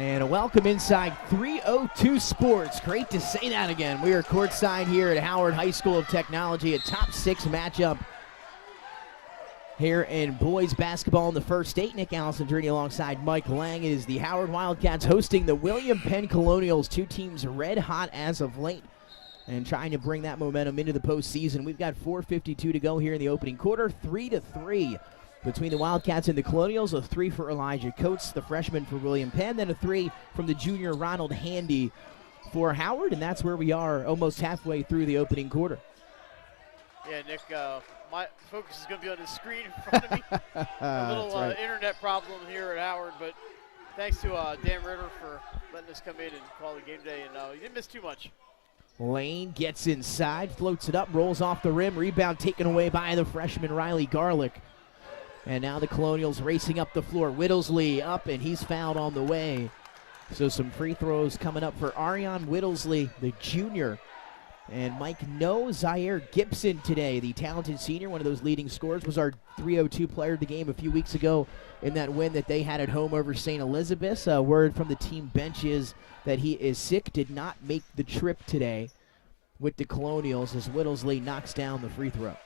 And welcome inside 302 Sports. Great to say that again. We are courtside here at Howard High School of Technology, a top 6 matchup here in boys basketball in the first 8. Nick Allison-Drini alongside Mike Lang. It is the Howard Wildcats hosting the William Penn Colonials, two teams red hot as of late and trying to bring that momentum into the postseason. We've got 4:52 to go here in the opening quarter, 3-3. Between the Wildcats and the Colonials, a 3 for Elijah Coates, the freshman for William Penn, then a 3 from the junior Ronald Handy for Howard, and that's where we are almost halfway through the opening quarter. Yeah, Nick, my focus is going to be on the screen in front of me. A little right. Internet problem here at Howard, but thanks to Dan Ritter for letting us come in and call the game today, and you didn't miss too much. Lane gets inside, floats it up, rolls off the rim, rebound taken away by the freshman Riley Garlick. And now the Colonials racing up the floor. Whittlesley up, and he's fouled on the way. So some free throws coming up for Arion Whittlesley, the junior. And Mike, no Zaire Gibson today, the talented senior, one of those leading scorers, was our 302 player of the game a few weeks ago in that win that they had at home over St. Elizabeth's. Word from the team bench is that he is sick, did not make the trip today with the Colonials as Whittlesley knocks down the free throw.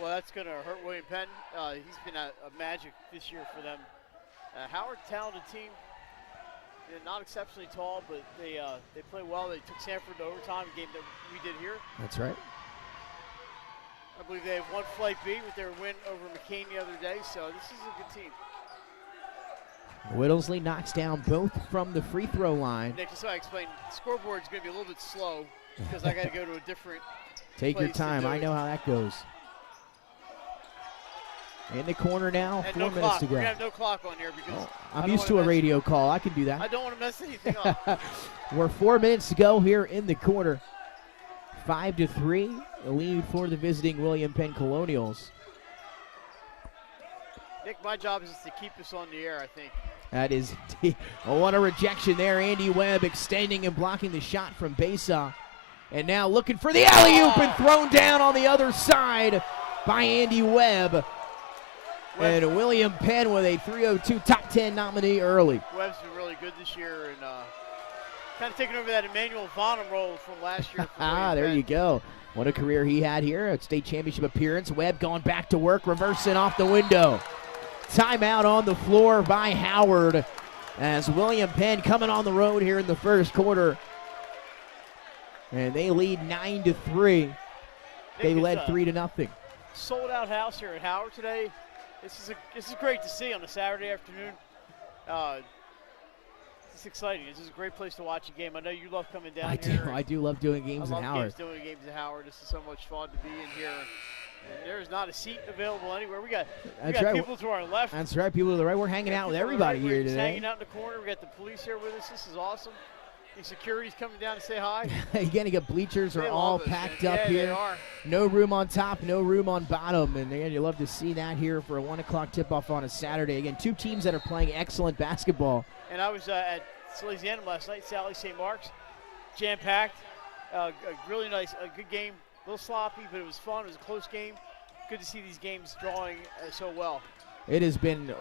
Well, that's going to hurt William Penn. He's been a magic this year for them. Howard, talented team. They're not exceptionally tall, but they play well. They took Sanford to overtime, a game that we did here. That's right. I believe they have one flight B with their win over McCain the other day, so this is a good team. Whittlesley knocks down both from the free throw line. Nick, just so I explained, the scoreboard's going to be a little bit slow because I got to go to a different Take your time. I know how that goes. In the corner now, and 4 no minutes clock. to go. We're going to have no clock on here because I'm used to a radio call. I can do that. I don't want to mess anything up. We're 4 minutes to go here in the quarter. 5-3, the lead for the visiting William Penn Colonials. Nick, my job is to keep us on the air, I think. That is, what a rejection there. Andy Webb extending and blocking the shot from Besa. And now looking for the alley-oop and thrown down on the other side by Andy Webb. And William Penn with a 302 top 10 nominee early. Webb's been really good this year and kind of taking over that Emmanuel Vonham role from last year. There you go. What a career he had here. A state championship appearance. Webb going back to work, reversing off the window. Timeout on the floor by Howard as William Penn coming on the road here in the first quarter. And they lead 9-3. They led 3-0. Sold out house here at Howard today. This is great to see on a Saturday afternoon. It's exciting. This is a great place to watch a game. I know you love coming down here. I do love doing games at Howard. Doing games at Howard. This is so much fun to be in here. And there is not a seat available anywhere. We got people to our left. That's right. People to the right. We're hanging out with everybody here today. Hanging out in the corner. We got the police here with us. This is awesome. The security's coming down to say hi. Again, you got bleachers are all packed up here. They are. No room on top, no room on bottom. And again, you love to see that here for a 1 o'clock tip-off on a Saturday. Again, two teams that are playing excellent basketball. And I was at Salesianum last night, Sally St. Mark's, jam-packed. A really nice, a good game. A little sloppy, but it was fun. It was a close game. Good to see these games drawing so well. It has been,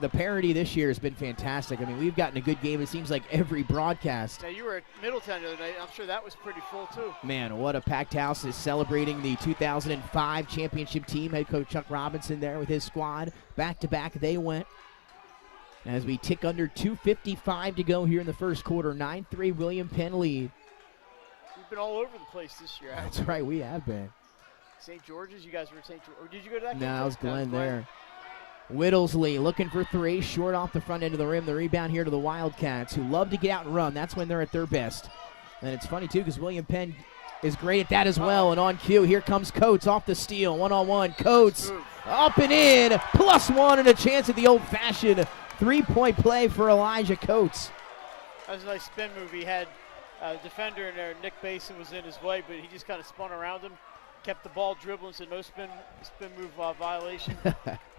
the parity this year has been fantastic. I mean, we've gotten a good game, it seems like, every broadcast. Now, you were at Middletown the other night. I'm sure that was pretty full, too. Man, what a packed house is celebrating the 2005 championship team. Head coach Chuck Robinson there with his squad. Back-to-back they went. As we tick under 2:55 to go here in the first quarter. 9-3 William Penn lead. We've been all over the place this year. That's right, we have been. St. George's, you guys were at St. George. Or did you go to that game? No, it was Glenn there. Glenn. Whittlesley looking for 3, short off the front end of the rim. The rebound here to the Wildcats, who love to get out and run. That's when they're at their best. And it's funny, too, because William Penn is great at that as well. And on cue, here comes Coates off the steal. One-on-one, Coates up and in. +1 and a chance at the old-fashioned three-point play for Elijah Coates. That was a nice spin move. He had a defender in there. Nick Basin was in his way, but he just kind of spun around him. Kept the ball dribbling, so no spin move violation,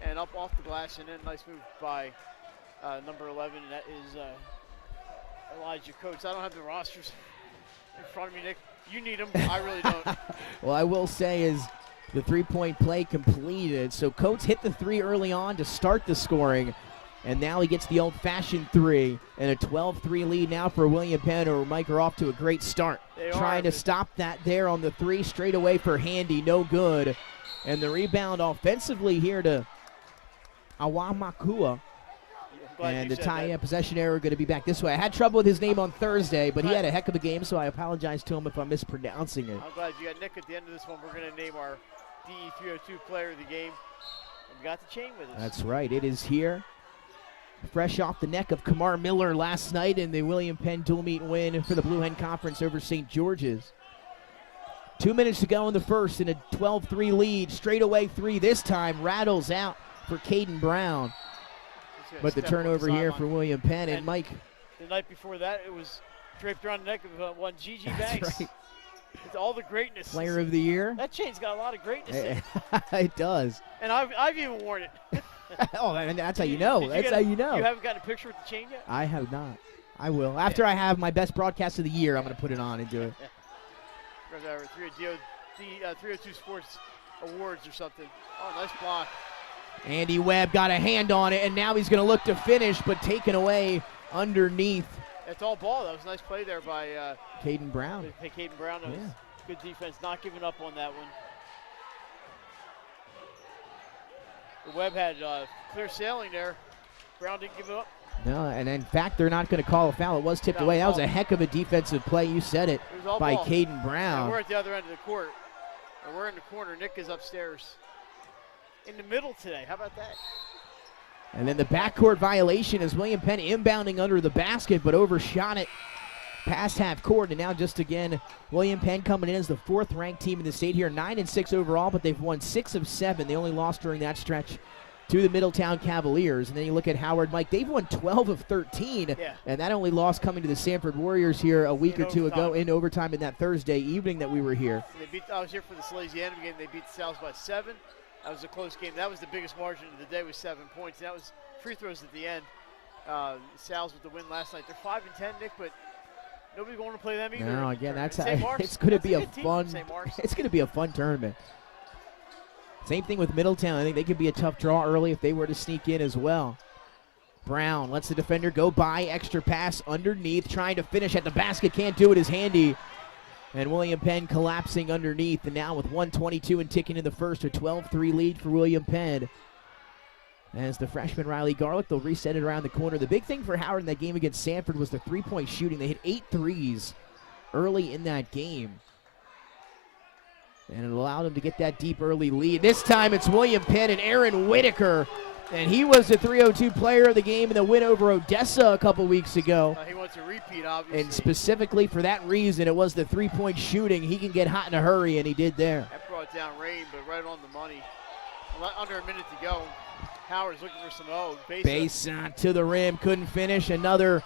and up off the glass, and then nice move by number 11, and that is Elijah Coates. I don't have the rosters in front of me, Nick. You need them. I really don't. Well, I will say is the three-point play completed. So Coates hit the 3 early on to start the scoring, And now he gets the old-fashioned three, and a 12-3 lead now for William Penn, or Mike are off to a great start. Trying to stop that there on the three, straight away for Handy, no good. And the rebound offensively here to Awamakua. And the tie-in possession error going to be back this way. I had trouble with his name on Thursday, but he had a heck of a game, so I apologize to him if I'm mispronouncing it. I'm glad you got Nick at the end of this one. We're going to name our DE302 player of the game. And we got the chain with us. That's right. It is here. Fresh off the neck of Kamar Miller last night in the William Penn dual meet win for the Blue Hen Conference over St. George's. 2 minutes to go in the first, and a 12-3 lead. Straightaway three this time. Rattles out for Caden Brown. But the turnover here for William Penn. And Mike. The night before that, it was draped around the neck of one Gigi Banks. That's right. It's all the greatness. Player of the year. That chain's got a lot of greatness in it. It does. And I've even worn it. Oh, and that's how you know. That's how you know. You haven't gotten a picture with the chain yet? I have not. I will. After I have my best broadcast of the year, I'm going to put it on and do it. 302 Sports Awards or something. Oh, nice block. Andy Webb got a hand on it, and now he's going to look to finish, but taken away underneath. That's all ball. That was a nice play there by Caden Brown. Caden Brown. That was good defense, not giving up on that one. The Webb had clear sailing there. Brown didn't give it up. No, and in fact, they're not going to call a foul. It was tipped away. That was a heck of a defensive play. You said it by Caden Brown. And we're at the other end of the court. And we're in the corner. Nick is upstairs. In the middle today. How about that? And then the backcourt violation is William Penn inbounding under the basket, but overshot it past half court. And now just again, William Penn coming in as the fourth-ranked team in the state here. 9-6 overall, but they've won 6 of 7. They only lost during that stretch to the Middletown Cavaliers. And then you look at Howard, Mike, they've won 12 of 13. Yeah. And that only lost coming to the Sanford Warriors here a week or two ago in overtime in that Thursday evening that we were here. I was here for the Salesianum game. They beat the Sal's by 7. That was a close game. That was the biggest margin of the day, was 7 points. That was free throws at the end. Sal's with the win last night. They're 5-10, Nick, but nobody's going to play them either. No, again, that's how it's going to be a fun. It's going to be a fun tournament. Same thing with Middletown. I think they could be a tough draw early if they were to sneak in as well. Brown lets the defender go by. Extra pass underneath, trying to finish at the basket. Can't do it as Handy. And William Penn collapsing underneath. And now with 1:22 and ticking in the first, a 12-3 lead for William Penn. As the freshman Riley Garlick, they'll reset it around the corner. The big thing for Howard in that game against Sanford was the three-point shooting. They hit 8 threes early in that game. And it allowed them to get that deep early lead. This time it's William Penn and Aaron Whitaker. And he was the 302 player of the game in the win over Odessa a couple weeks ago. He wants a repeat, obviously. And specifically for that reason, it was the three-point shooting. He can get hot in a hurry, and he did there. That brought down rain, but right on the money. Under a minute to go. Howard's looking for some base to the rim, couldn't finish. Another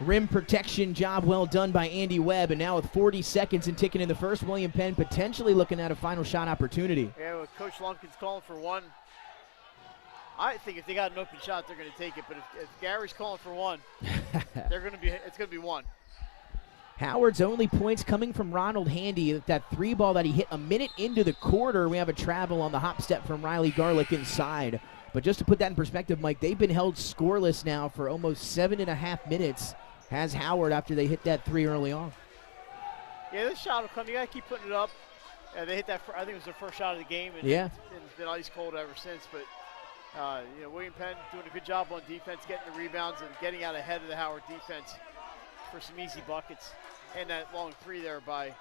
rim protection job well done by Andy Webb. And now with 40 seconds and ticking in the first, William Penn potentially looking at a final shot opportunity. Yeah, well, Coach Lumpkin's calling for one. I think if they got an open shot, they're going to take it. But if Gary's calling for one, it's going to be one. Howard's only points coming from Ronald Handy. That three ball that he hit a minute into the quarter. We have a travel on the hop step from Riley Garlick inside. But just to put that in perspective, Mike, they've been held scoreless now for almost 7.5 minutes. Has Howard after they hit that three early on. Yeah, this shot will come. You got to keep putting it up. They hit that. I think it was their first shot of the game. And yeah. It's been ice cold ever since. But William Penn doing a good job on defense, getting the rebounds and getting out ahead of the Howard defense for some easy buckets. And that long three there by,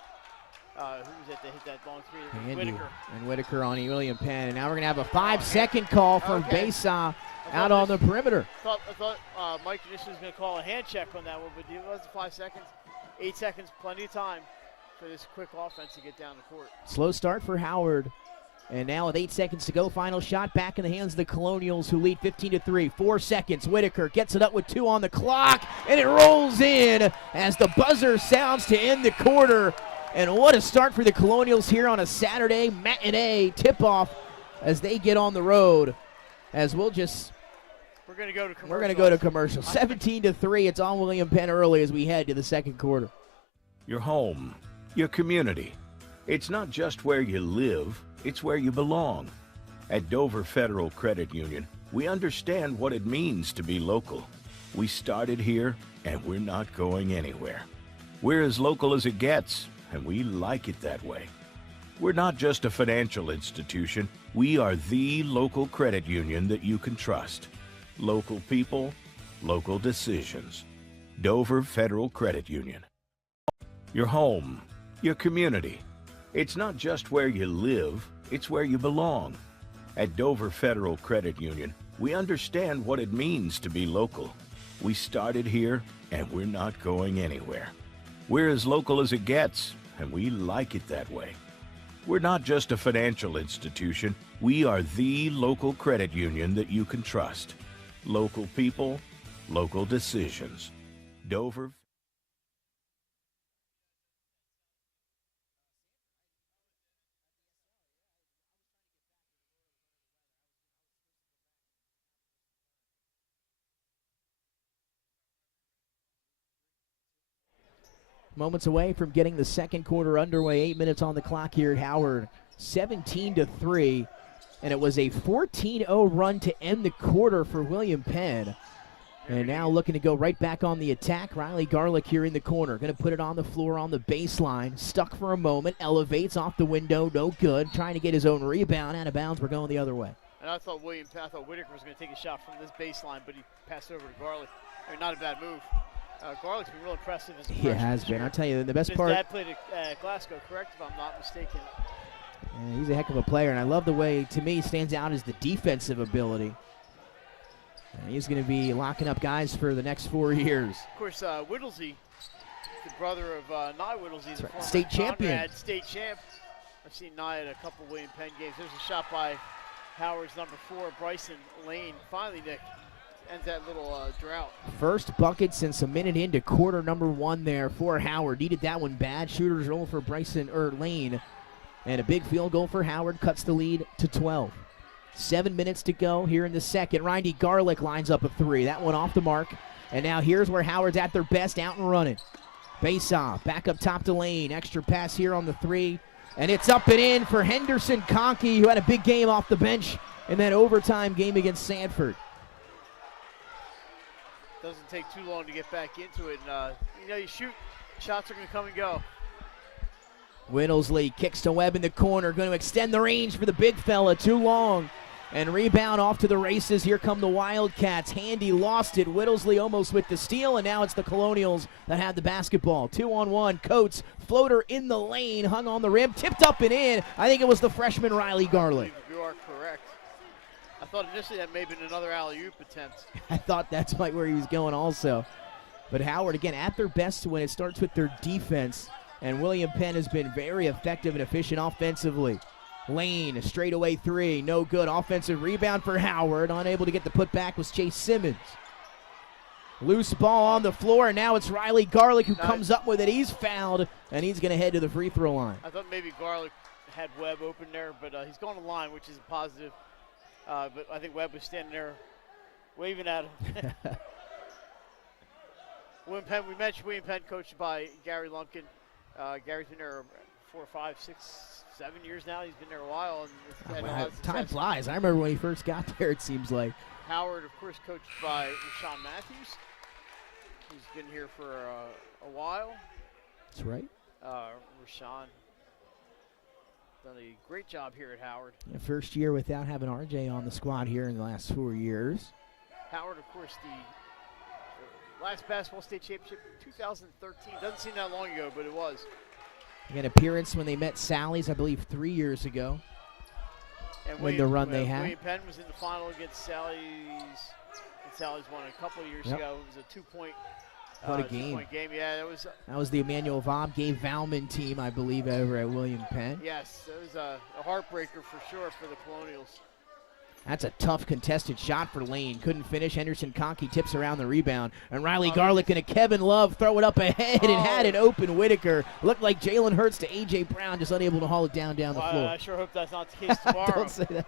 who was it that hit that long three? Whitaker. And Whitaker on William Penn. And now we're going to have a 5-second call from Besa out on the perimeter. I thought Mike initially was going to call a hand check on that one, but it wasn't 5 seconds. 8 seconds, plenty of time for this quick offense to get down the court. Slow start for Howard. And now with 8 seconds to go, final shot back in the hands of the Colonials, who lead 15-3. 4 seconds. Whitaker gets it up with 2 on the clock, and it rolls in as the buzzer sounds to end the quarter. And what a start for the Colonials here on a Saturday matinee tip-off as they get on the road. As we're going to go to commercial. We're going to go to commercial. 17-3. It's on William Penn early as we head to the second quarter. Your home, your community. It's not just where you live, it's where you belong. At Dover Federal Credit Union, We understand what it means to be local. We started here, and we're not going anywhere. We're as local as it gets, and we like it that way. We're not just a financial institution. We are the local credit union that you can trust. Local people, local decisions. Dover Federal Credit Union. Your home, your community. It's not just where you live, it's where you belong. At Dover Federal Credit Union, we understand what it means to be local. We started here, and we're not going anywhere. We're as local as it gets, and we like it that way. We're not just a financial institution. We are the local credit union that you can trust. Local people, local decisions. Dover. Moments away from getting the second quarter underway. 8 minutes on the clock here at Howard. 17-3, and it was a 14-0 run to end the quarter for William Penn. And now looking to go right back on the attack. Riley Garlick here in the corner. Going to put it on the floor on the baseline. Stuck for a moment. Elevates off the window. No good. Trying to get his own rebound. Out of bounds. We're going the other way. And I thought Whitaker was going to take a shot from this baseline, but he passed over to Garlick. I mean, not a bad move. Garlick's been real impressive as a freshman. He has been. I'll tell you, the best part. His dad played at Glasgow, correct, if I'm not mistaken. Yeah, he's a heck of a player, and I love the way, to me, stands out as the defensive ability. And he's going to be locking up guys for the next 4 years. Of course, Whittlesey, the brother of Nye Whittlesey, the former state champion. Conrad state champ. I've seen Nye at a couple William Penn games. There's a shot by Howard's number 4, Bryson Lane. Finally, Nick, ends that little drought. First bucket since a minute into quarter number 1 there for Howard. Needed that one bad. Shooters roll for Lane. And a big field goal for Howard cuts the lead to 12. 7 minutes to go here in the second. Riley Garlick lines up a 3. That one off the mark. And now here's where Howard's at their best, out and running. Base off, back up top to Lane. Extra pass here on the 3. And it's up and in for Henderson Conkey, who had a big game off the bench in that overtime game against Sanford. Doesn't take too long to get back into it. And, you shoot, shots are going to come and go. Whittlesey kicks to Webb in the corner, going to extend the range for the big fella, too long. And rebound off to the races. Here come the Wildcats. Handy lost it. Whittlesey almost with the steal, and now it's the Colonials that have the basketball. 2-on-1. Coates, floater in the lane, hung on the rim, tipped up and in. I think it was the freshman Riley Garlick. You are correct. I thought initially that may have been another alley-oop attempt. I thought that's where he was going also. But Howard, again, at their best when it starts with their defense. And William Penn has been very effective and efficient offensively. Lane, straightaway 3, no good. Offensive rebound for Howard. Unable to get the putback was Chase Simmons. Loose ball on the floor, and now it's Riley Garlick who comes up with it. He's fouled, and he's going to head to the free throw line. I thought maybe Garlick had Webb open there, but he's going to line, which is a positive. But I think Webb was standing there waving at him. William Penn, we mentioned William Penn, coached by Gary Lumpkin. Gary's been there 4, 5, 6, 7 years now. He's been there a while. And time flies. I remember when he first got there, it seems like. Howard, of course, coached by Rashawn Matthews. He's been here for a while. That's right. Rashawn done a great job here at Howard. Yeah, first year without having RJ on the squad here in the last 4 years. Howard, of course, the last basketball state championship, 2013. Doesn't seem that long ago, but it was. An appearance when they met Sally's, I believe, 3 years ago. And when the run they had. William Penn was in the final against Sally's. And Sally's won a couple of years ago. It was a two-point what a game. Two-point game. Yeah, that was the Emmanuel Vob, Gabe Valman team, I believe, over at William Penn. Yes, it was a heartbreaker for sure for the Colonials. That's a tough contested shot for Lane. Couldn't finish. Henderson Conkey tips around the rebound. And Riley Garlick and a Kevin Love throw it up ahead and had an open Whitaker. Looked like Jalen Hurts to A.J. Brown, just unable to haul it down the floor. I sure hope that's not the case tomorrow. Don't say that.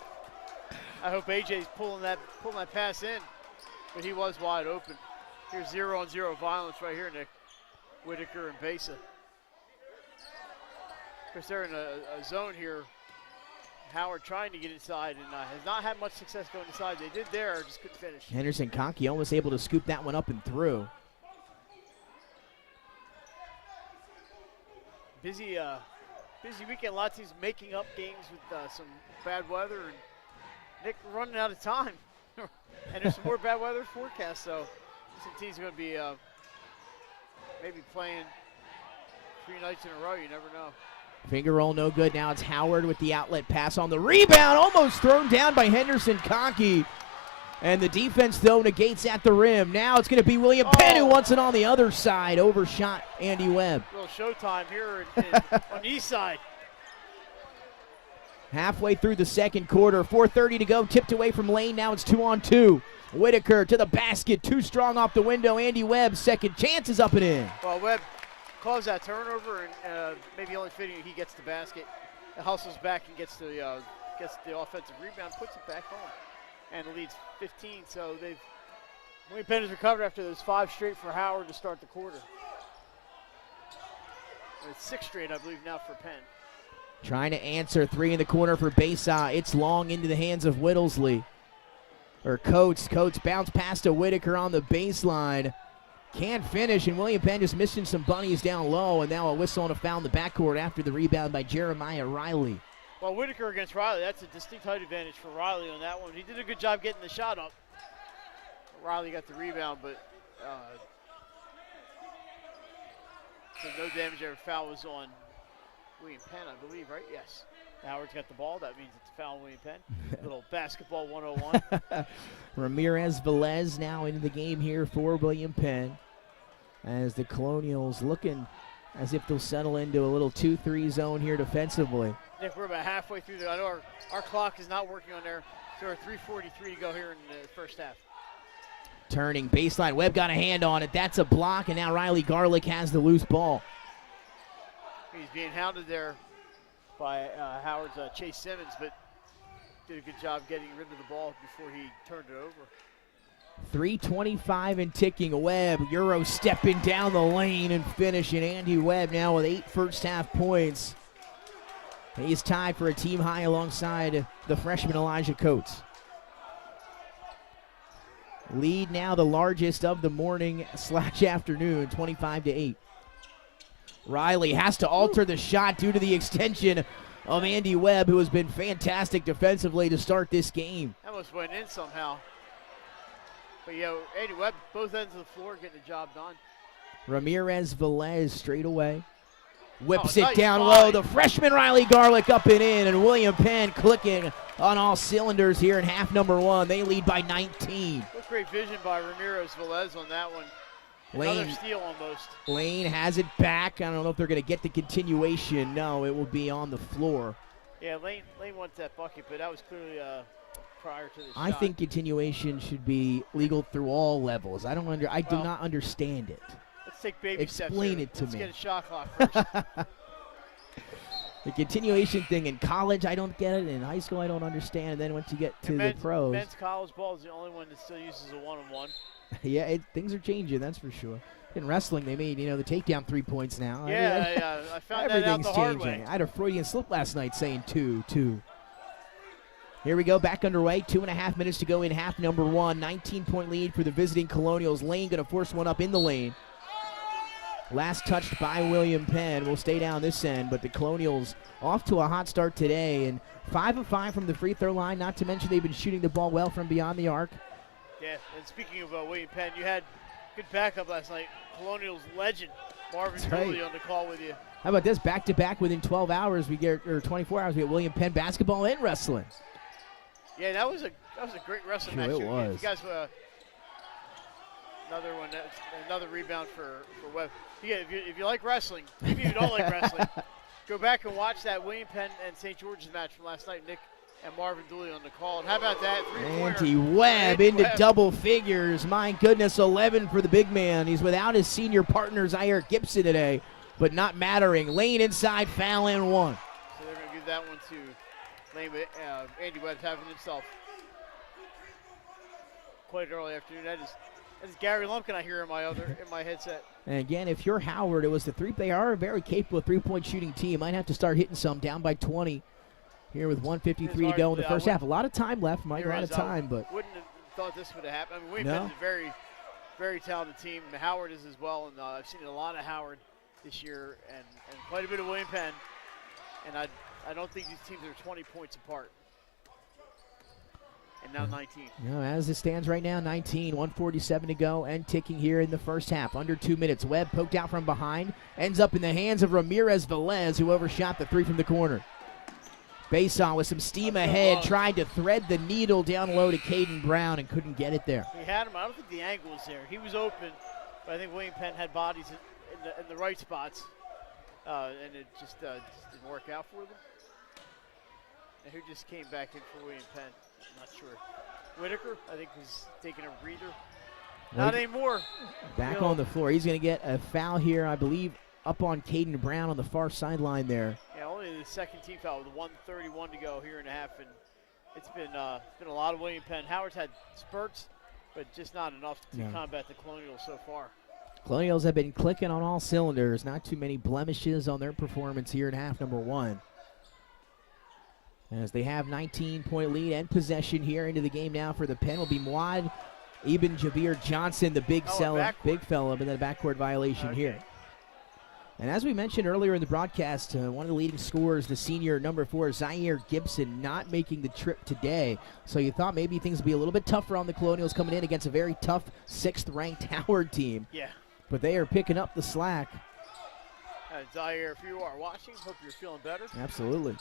I hope A.J.'s pulling that pass in, but he was wide open. Here's 0-on-0 violence right here, Nick. Whitaker and Besa. Of course, they're in a zone here. Howard trying to get inside and has not had much success going inside. They did there, just couldn't finish. Henderson Conkey almost able to scoop that one up and through. Busy weekend. Lots of teams making up games with some bad weather, and Nick running out of time. And there's some more bad weather forecast, so some teams are going to be maybe playing 3 nights in a row. You never know. Finger roll no good. Now it's Howard with the outlet pass on the rebound. Almost thrown down by Henderson Conkey. And the defense, though, negates at the rim. Now it's going to be William Penn who wants it on the other side. Overshot Andy Webb. A little showtime here on the east side. Halfway through the second quarter, 4:30 to go. Tipped away from Lane. Now it's 2-on-2. Whitaker to the basket. Too strong off the window. Andy Webb, second chance is up and in. Well, Webb caused that turnover, and maybe only fitting he gets the basket. Hustles back and gets the offensive rebound, puts it back home, and leads 15. So William Penn has recovered after those 5 straight for Howard to start the quarter. And it's 6 straight, I believe, now for Penn. Trying to answer 3 in the corner for Besa. It's long into the hands of Whittlesey. Or Coates. Coates bounce past to Whitaker on the baseline. Can't finish, and William Penn just missing some bunnies down low, and now a whistle and a foul in the backcourt after the rebound by Jeremiah Riley. Well, Whitaker against Riley, that's a distinct height advantage for Riley on that one. He did a good job getting the shot up. Riley got the rebound, but so no damage there. Foul was on William Penn, I believe, right? Yes. Howard's got the ball. That means it's a foul on William Penn. Little basketball 101. Ramirez Velez now into the game here for William Penn, as the Colonials looking as if they'll settle into a little 2-3 zone here defensively. Nick, we're about halfway through. I know our clock is not working on there. So we're 3:43 to go here in the first half. Turning baseline. Webb got a hand on it. That's a block, and now Riley Garlick has the loose ball. He's being hounded there by Howard's Chase Simmons, but did a good job getting rid of the ball before he turned it over. 3:25 and ticking. Webb, Euro stepping down the lane and finishing. Andy Webb now with 8 first-half points. He's tied for a team high alongside the freshman Elijah Coates. Lead now the largest of the morning / afternoon, 25-8. Riley has to alter the shot due to the extension of Andy Webb, who has been fantastic defensively to start this game. That almost went in somehow. But, Andy Webb, both ends of the floor getting the job done. Ramirez Velez straight away. Whips it nice down find. low. The freshman Riley Garlick up and in, and William Penn clicking on all cylinders here in half number 1. They lead by 19. What great vision by Ramirez Velez on that one. Another steal almost. Lane has it back. I don't know if they're going to get the continuation. No, it will be on the floor. Yeah, Lane wants that bucket, but that was clearly prior to the shot. I think continuation should be legal through all levels. I do not understand it. Let's take baby steps. Explain it to Let's me. get a shot clock first. The continuation thing in college, I don't get it. In high school, I don't understand. And then once you get to the pros. Men's college ball is the only one that still uses a one-on-one. Yeah, things are changing, that's for sure. In wrestling, they made, the takedown 3 points now. Yeah, I found that out the hard way. I had a Freudian slip last night saying 2-2. Here we go, back underway. 2.5 minutes to go in half number 1. 19-point lead for the visiting Colonials. Lane going to force one up in the lane. Last touched by William Penn. Will stay down this end, but the Colonials off to a hot start today. And 5 of 5 from the free throw line, not to mention they've been shooting the ball well from beyond the arc. Yeah, and speaking of William Penn, you had good backup last night. Colonials legend Marvin Dooley on the call with you. How about this? Back-to-back within 12 hours, or 24 hours, we get William Penn basketball and wrestling. Yeah, that was a great wrestling match. It was. You guys, another rebound for Webb. Yeah, if you like wrestling, maybe you don't like wrestling, go back and watch that William Penn and St. George's match from last night. Nick and Marvin Dooley on the call. And how about that? Andy Webb into double figures. My goodness, 11 for the big man. He's without his senior partner, Zaire Gibson, today, but not mattering. Lane inside, foul and 1. So they're going to give that one to Lane, but Andy Webb's having himself quite an early afternoon. That is Gary Lumpkin I hear in my headset. And again, if you're Howard, it was they are a very capable 3-point shooting team. Might have to start hitting some down by 20. here with 1:53 to hard go in to- the first half. A lot of time left, Mike. A There lot is, of time, but wouldn't have thought this would have happened. I mean, William No. Penn's a very, very talented team. Howard is as well, and I've seen a lot of Howard this year and quite a bit of William Penn. And I don't think these teams are 20 points apart. And now 19. as it stands right now, 19, 1:47 to go, and ticking here in the first half. Under 2 minutes. Webb poked out from behind, ends up in the hands of Ramirez Velez, who overshot the three from the corner. Bason with some steam ahead, tried to thread the needle down low to Caden Brown and couldn't get it there. He had him. I don't think the angle was there. He was open, but I think William Penn had bodies in the right spots, and it just didn't work out for them. And who just came back in for William Penn? I'm not sure. Whitaker, I think, was taking a breather. Not anymore. Back on the floor. He's going to get a foul here, I believe, up on Caden Brown on the far sideline there. Yeah, only the second team foul with 1:31 to go here in a half, and it's been a lot of William Penn. Howard's had spurts, but just not enough to combat the Colonials so far. Colonials have been clicking on all cylinders. Not too many blemishes on their performance here in half number one. As they have 19-point lead and possession here into the game now for the Penn will be Muad Ibn Jabir Johnson, the big fella, but then a backcourt violation here. And as we mentioned earlier in the broadcast, one of the leading scorers, the senior number 4, Zaire Gibson, not making the trip today. So you thought maybe things would be a little bit tougher on the Colonials coming in against a very tough 6th-ranked Howard team. Yeah. But they are picking up the slack. Zaire, if you are watching, hope you're feeling better. Absolutely.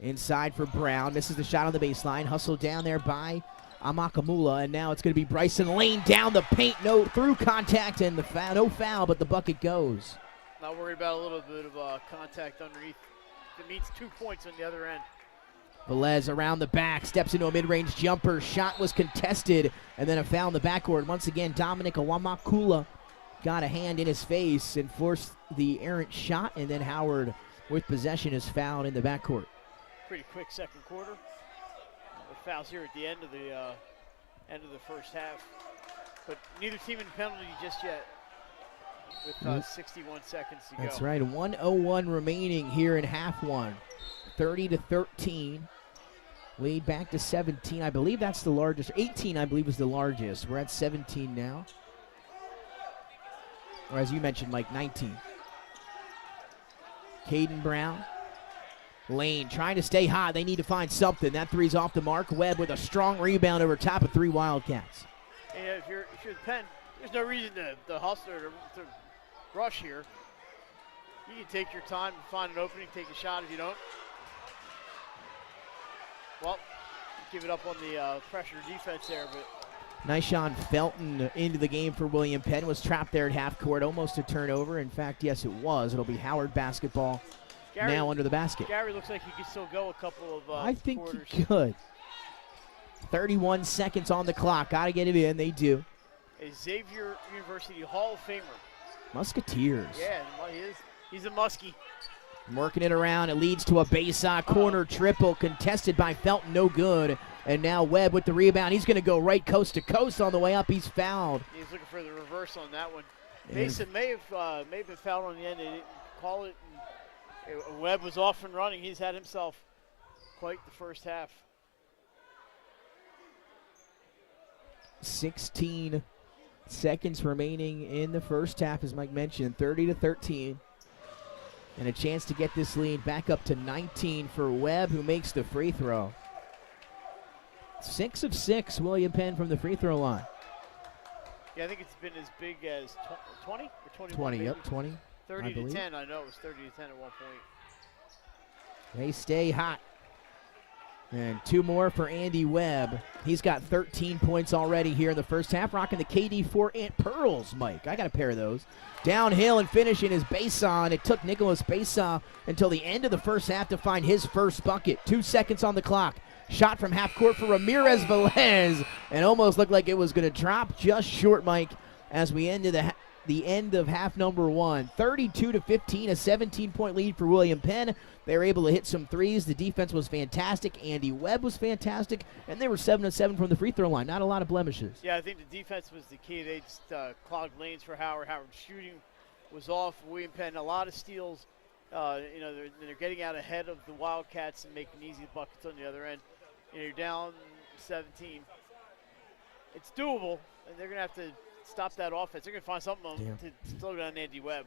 Inside for Brown, misses the shot on the baseline, hustled down there by Amakamula, and now it's going to be Bryson Lane down the paint, through contact, and no foul, but the bucket goes. Not worried about a little bit of contact underneath. It means 2 points on the other end. Velez around the back, steps into a mid-range jumper, shot was contested, and then a foul in the backcourt. Once again, Dominic Awamakula got a hand in his face and forced the errant shot, and then Howard, with possession, is fouled in the backcourt. Pretty quick second quarter. The fouls here at the end of the first half, but neither team in penalty just yet. With 61 seconds to go. That's right. 1:01 remaining here in half one. 30-13. Lead back to 17. I believe that's the largest. 18, I believe, was the largest. We're at 17 now. Or as you mentioned, Mike, 19. Caden Brown. Lane trying to stay hot. They need to find something. That three's off the mark. Webb with a strong rebound over top of 3 Wildcats. Yeah, if you're the Penn, there's no reason to hustle or to rush here. You can take your time and find an opening, take a shot if you don't. Well, give it up on the pressure defense there, but. Nyshawn Felton into the game for William Penn, was trapped there at half court, almost a turnover. In fact, yes, it was. It'll be Howard basketball. Gary, now under the basket. Gary looks like he could still go a couple of I think quarters. He could. 31 seconds on the clock. Got to get it in. They do. A Xavier University Hall of Famer. Musketeers. Yeah, he is. He's a Muskie. Working it around. It leads to a baseline corner triple contested by Felton. No good. And now Webb with the rebound. He's going to go right coast to coast on the way up. He's fouled. He's looking for the reverse on that one. Mason may have been fouled on the end. They didn't call it. Webb was off and running. He's had himself quite the first half. 16 seconds remaining in the first half, as Mike mentioned. 30-13. And a chance to get this lead back up to 19 for Webb, who makes the free throw. 6 of 6, William Penn from the free throw line. Yeah, I think it's been as big as 20 or 21. 20, maybe? yep, 20. 30 to 10, I know it was 30 to 10 at one point. They stay hot. And 2 more for Andy Webb. He's got 13 points already here in the first half, rocking the KD4 Ant Pearls, Mike. I got a pair of those. Downhill and finishing his Bason. It took Nicholas Bason until the end of the first half to find his first bucket. 2 seconds on the clock. Shot from half court for Ramirez Velez, and almost looked like it was going to drop just short, Mike, as we ended the end of half number one. 32-15, a 17-point lead for William Penn. They were able to hit some threes. The defense was fantastic. Andy Webb was fantastic, and they were 7 of 7 from the free throw line. Not a lot of blemishes. Yeah, I think the defense was the key. They just clogged lanes for Howard. Howard's shooting was off. William Penn, a lot of steals They're getting out ahead of the Wildcats and making easy buckets on the other end. You're down 17. It's doable, and they're going to have to stop that offense. They're going to find something to slow down Andy Webb.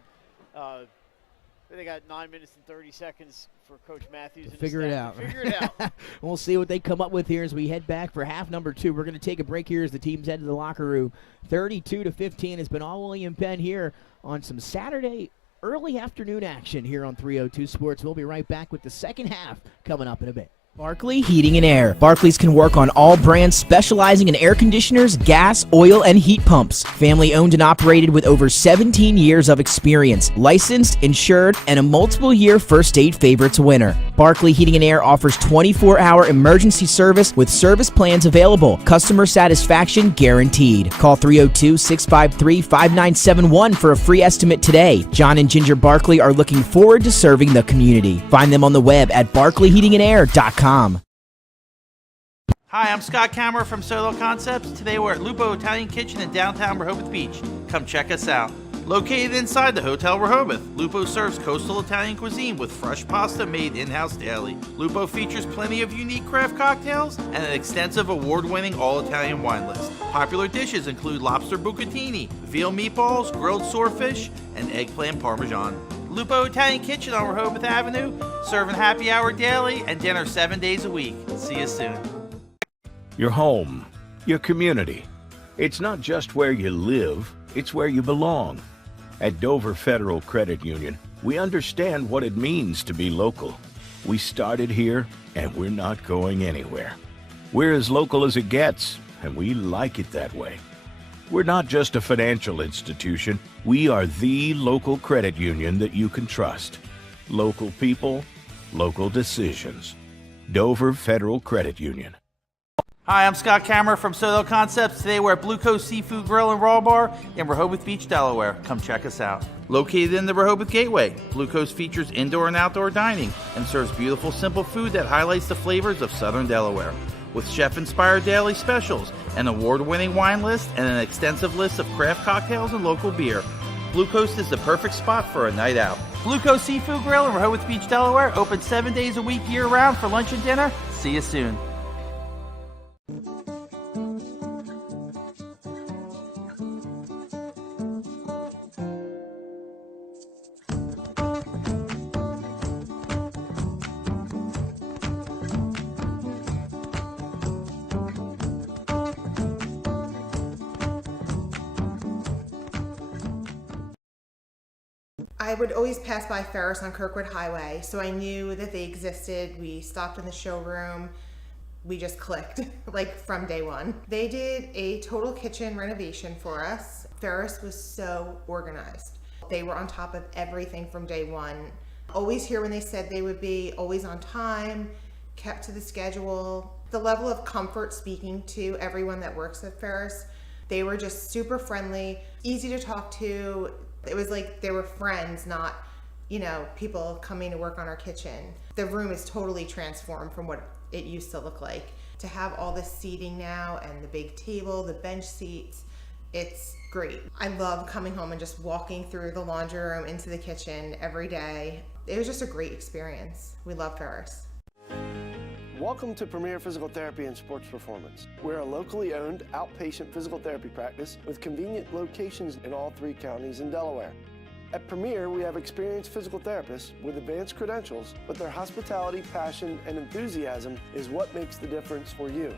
They got 9 minutes and 30 seconds for Coach Matthews. And Figure it out. Figure it out. We'll see what they come up with here as we head back for half number 2. We're going to take a break here as the teams head to the locker room. 32-15 has been all William Penn here on some Saturday early afternoon action here on 302 Sports. We'll be right back with the second half coming up in a bit. Barkley Heating and Air. Barkley's can work on all brands specializing in air conditioners, gas, oil, and heat pumps. Family owned and operated with over 17 years of experience. Licensed, insured, and a multiple-year First State Favorites winner. Barkley Heating and Air offers 24-hour emergency service with service plans available. Customer satisfaction guaranteed. Call 302-653-5971 for a free estimate today. John and Ginger Barkley are looking forward to serving the community. Find them on the web at barkleyheatingandair.com. Hi, I'm Scott Kammerer from Solo Concepts. Today we're at Lupo Italian Kitchen in downtown Rehoboth Beach. Come check us out. Located inside the Hotel Rehoboth, Lupo serves coastal Italian cuisine with fresh pasta made in-house daily. Lupo features plenty of unique craft cocktails and an extensive award-winning all-Italian wine list. Popular dishes include lobster bucatini, veal meatballs, grilled swordfish, and eggplant parmesan. Lupo Italian Kitchen on Rehoboth Avenue, serving happy hour daily and dinner 7 days a week. See you soon. Your home, your community. It's not just where you live, it's where you belong. At Dover Federal Credit Union, we understand what it means to be local. We started here, and we're not going anywhere. We're as local as it gets, and we like it that way. We're not just a financial institution, we are the local credit union that you can trust. Local people, local decisions. Dover Federal Credit Union. Hi, I'm Scott Kammerer from Solo Concepts. Today we're at Blue Coast Seafood Grill and Raw Bar in Rehoboth Beach, Delaware. Come check us out. Located in the Rehoboth Gateway, Blue Coast features indoor and outdoor dining and serves beautiful, simple food that highlights the flavors of Southern Delaware. With chef-inspired daily specials, an award-winning wine list, and an extensive list of craft cocktails and local beer, Blue Coast is the perfect spot for a night out. Blue Coast Seafood Grill in Rehoboth Beach, Delaware, open 7 days a week year-round for lunch and dinner. See you soon. I would always pass by Ferris on Kirkwood Highway, so I knew that they existed. We stopped in the showroom. We just clicked, like from day one. They did a total kitchen renovation for us. Ferris was so organized. They were on top of everything from day one. Always here when they said they would be, always on time, kept to the schedule. The level of comfort speaking to everyone that works at Ferris, they were just super friendly, easy to talk to. It was like they were friends, not, people coming to work on our kitchen. The room is totally transformed from what it used to look like. To have all this seating now and the big table, the bench seats, it's great. I love coming home and just walking through the laundry room into the kitchen every day. It was just a great experience. We love Ferris. Welcome to Premier Physical Therapy and Sports Performance. We're a locally owned outpatient physical therapy practice with convenient locations in all 3 counties in Delaware. At Premier, we have experienced physical therapists with advanced credentials, but their hospitality, passion, and enthusiasm is what makes the difference for you.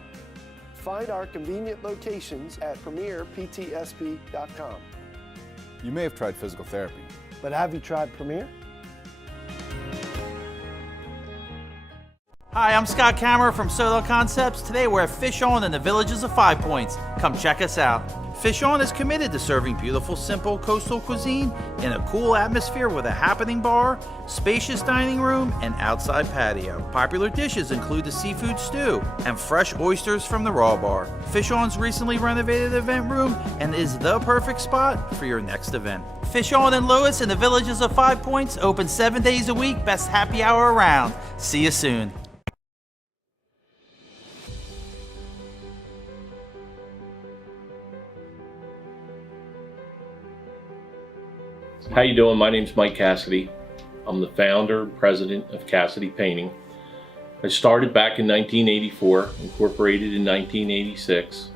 Find our convenient locations at premierptsp.com. You may have tried physical therapy, But have you tried Premier? Hi, I'm Scott Kammerer from Solo Concepts. Today we're at Fish On in the Villages of 5 Points. Come check us out. Fish On is committed to serving beautiful, simple coastal cuisine in a cool atmosphere with a happening bar, spacious dining room, and outside patio. Popular dishes include the seafood stew and fresh oysters from the Raw Bar. Fish On's recently renovated event room and is the perfect spot for your next event. Fish On in Lewis in the Villages of 5 Points, open 7 days a week, best happy hour around. See you soon. How you doing? My name's Mike Cassidy. I'm the founder and president of Cassidy Painting. I started back in 1984, incorporated in 1986.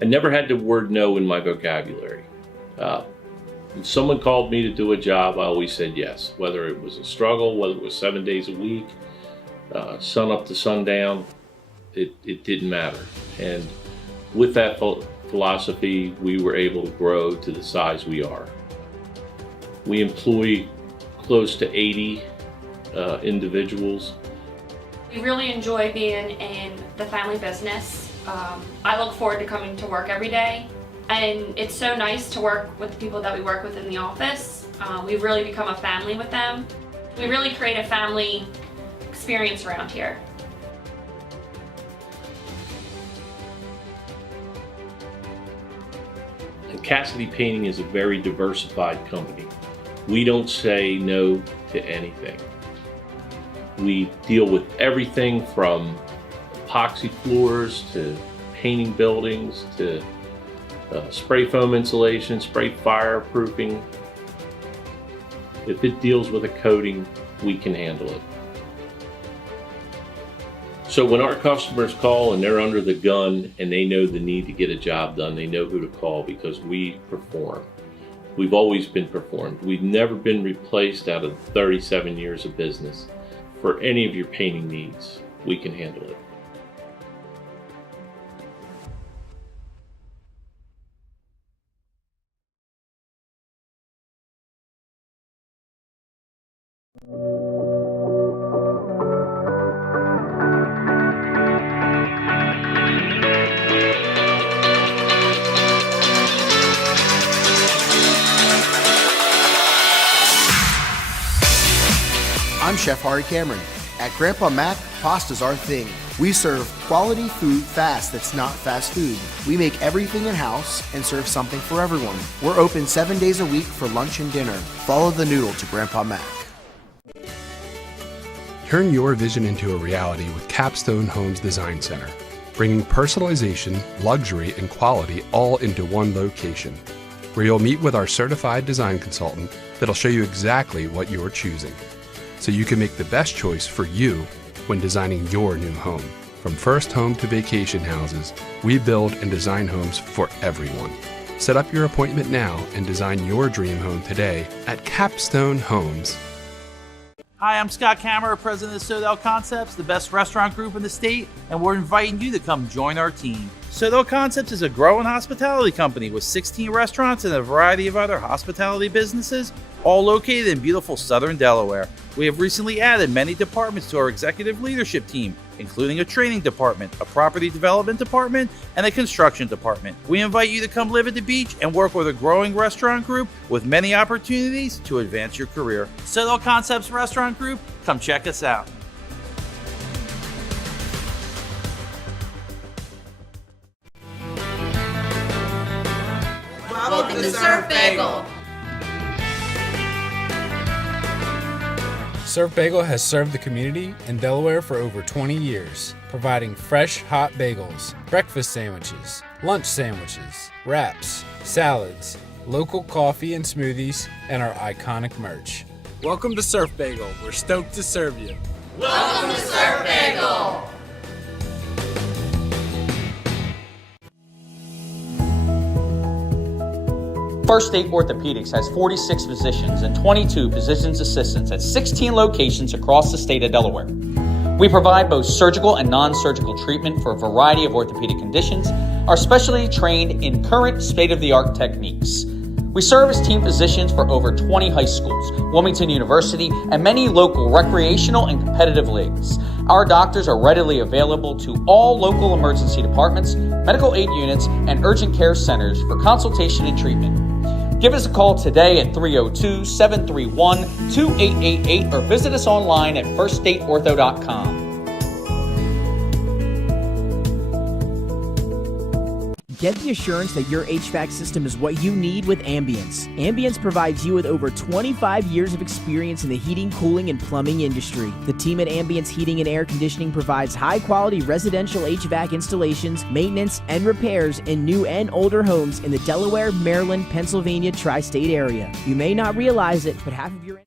I never had the word no in my vocabulary. When someone called me to do a job, I always said yes, whether it was a struggle, whether it was 7 days a week, sun up to sundown, it didn't matter. And with that philosophy, we were able to grow to the size we are. We employ close to 80 individuals. We really enjoy being in the family business. I look forward to coming to work every day, and it's so nice to work with the people that we work with in the office. We've really become a family with them. We really create a family experience around here. And Cassidy Painting is a very diversified company. We don't say no to anything. We deal with everything from epoxy floors to painting buildings to spray foam insulation, spray fireproofing. If it deals with a coating, we can handle it. So when our customers call and they're under the gun and they know the need to get a job done, they know who to call because we perform. We've always been performed. We've never been replaced out of 37 years of business. For any of your painting needs, we can handle it. I'm Chef Hari Cameron. At Grandpa Mac, pasta's our thing. We serve quality food fast that's not fast food. We make everything in-house and serve something for everyone. We're open 7 days a week for lunch and dinner. Follow the noodle to Grandpa Mac. Turn your vision into a reality with Capstone Homes Design Center, bringing personalization, luxury, and quality all into one location, where you'll meet with our certified design consultant that'll show you exactly what you're choosing, so you can make the best choice for you when designing your new home. From first home to vacation houses, we build and design homes for everyone. Set up your appointment now and design your dream home today at Capstone Homes. Hi, I'm Scott Kammerer, president of Sodell Concepts, the best restaurant group in the state, and we're inviting you to come join our team. Sodell Concepts is a growing hospitality company with 16 restaurants and a variety of other hospitality businesses, all located in beautiful southern Delaware. We have recently added many departments to our executive leadership team, including a training department, a property development department, and a construction department. We invite you to come live at the beach and work with a growing restaurant group with many opportunities to advance your career. Sodell Concepts Restaurant Group, come check us out. Welcome to Surf Bagel. Surf Bagel has served the community in Delaware for over 20 years, providing fresh, hot bagels, breakfast sandwiches, lunch sandwiches, wraps, salads, local coffee and smoothies, and our iconic merch. Welcome to Surf Bagel. We're stoked to serve you. Welcome to Surf Bagel. First State Orthopedics has 46 physicians and 22 physician's assistants at 16 locations across the state of Delaware. We provide both surgical and non-surgical treatment for a variety of orthopedic conditions, are specially trained in current state-of-the-art techniques. We serve as team physicians for over 20 high schools, Wilmington University, and many local recreational and competitive leagues. Our doctors are readily available to all local emergency departments, medical aid units, and urgent care centers for consultation and treatment. Give us a call today at 302-731-2888 or visit us online at firststateortho.com. Get the assurance that your HVAC system is what you need with Ambience. Ambience provides you with over 25 years of experience in the heating, cooling, and plumbing industry. The team at Ambience Heating and Air Conditioning provides high-quality residential HVAC installations, maintenance, and repairs in new and older homes in the Delaware, Maryland, Pennsylvania tri-state area. You may not realize it, but half of your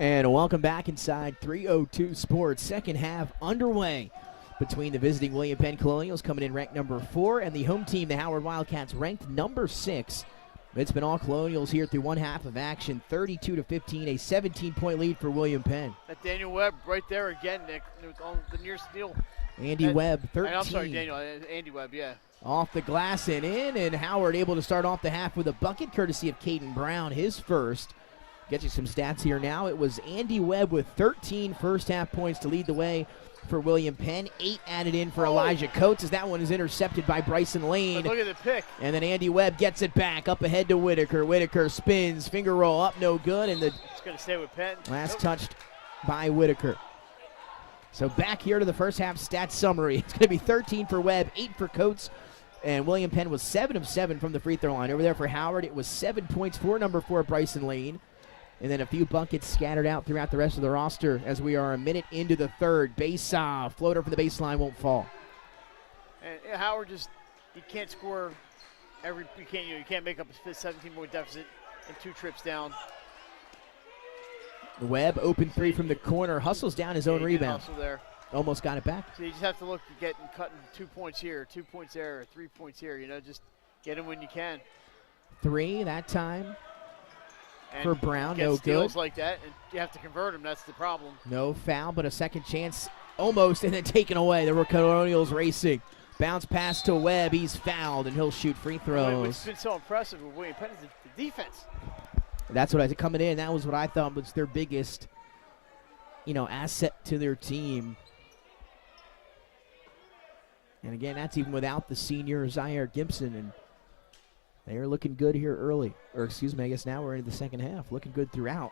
And welcome back inside 302 Sports. Second half underway between the visiting William Penn Colonials coming in ranked number 4 and the home team, the Howard Wildcats, ranked number 6. It's been all Colonials here through one half of action, 32-15, a 17-point lead for William Penn. That Daniel Webb right there again, Nick, on the near steal. Andy Webb, 13. I'm sorry, Daniel, Andy Webb, yeah. Off the glass and in, and Howard able to start off the half with a bucket courtesy of Caden Brown, his first. Get you some stats here now. It was Andy Webb with 13 first half points to lead the way for William Penn. 8 added in for Elijah Coates as that one is intercepted by Bryson Lane. But look at the pick. And then Andy Webb gets it back up ahead to Whitaker. Whitaker spins, finger roll up, no good. And the it's going to stay with Penn. Last touched by Whitaker. So back here to the first half stats summary. It's going to be 13 for Webb, 8 for Coates. And William Penn was 7 of 7 from the free throw line. Over there for Howard, it was 7 points for number 4, Bryson Lane. And then a few buckets scattered out throughout the rest of the roster as we are a minute into the third. Base floater from the baseline won't fall. And Howard he can't score you can't make up a 17-point deficit in 2 trips down. Webb open 3 from the corner, hustles down his own rebound. Hustle there. Almost got it back. So you just have to look at cutting 2 points here, 2 points there, 3 points here. Just get them when you can. 3 that time. And for Brown, no good. Steals like that, and you have to convert them. That's the problem. No foul, but a second chance almost, and then taken away. The Colonials racing. Bounce pass to Webb. He's fouled, and he'll shoot free throws. What's been so impressive with William Penn is the defense. That's what I said coming in. That was what I thought was their biggest, asset to their team. And again, that's even without the senior Zaire Gibson, and they are looking good here early. Or excuse me, I guess now we're into the second half. Looking good throughout.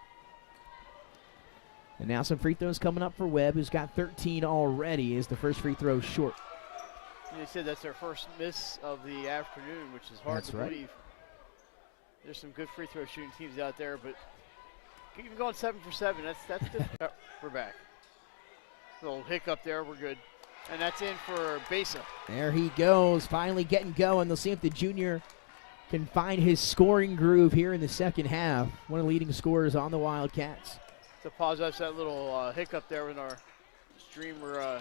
And now some free throws coming up for Webb, who's got 13 already, is the first free throw short. They said that's their first miss of the afternoon, which is hard to believe. There's some good free throw shooting teams out there, but even going 7 for 7, that's good. We're back. A little hiccup there, we're good. And that's in for Besa. There he goes, finally getting going. They'll see if the junior can find his scoring groove here in the second half. One of the leading scorers on the Wildcats. To apologize for that little hiccup there with our streamer.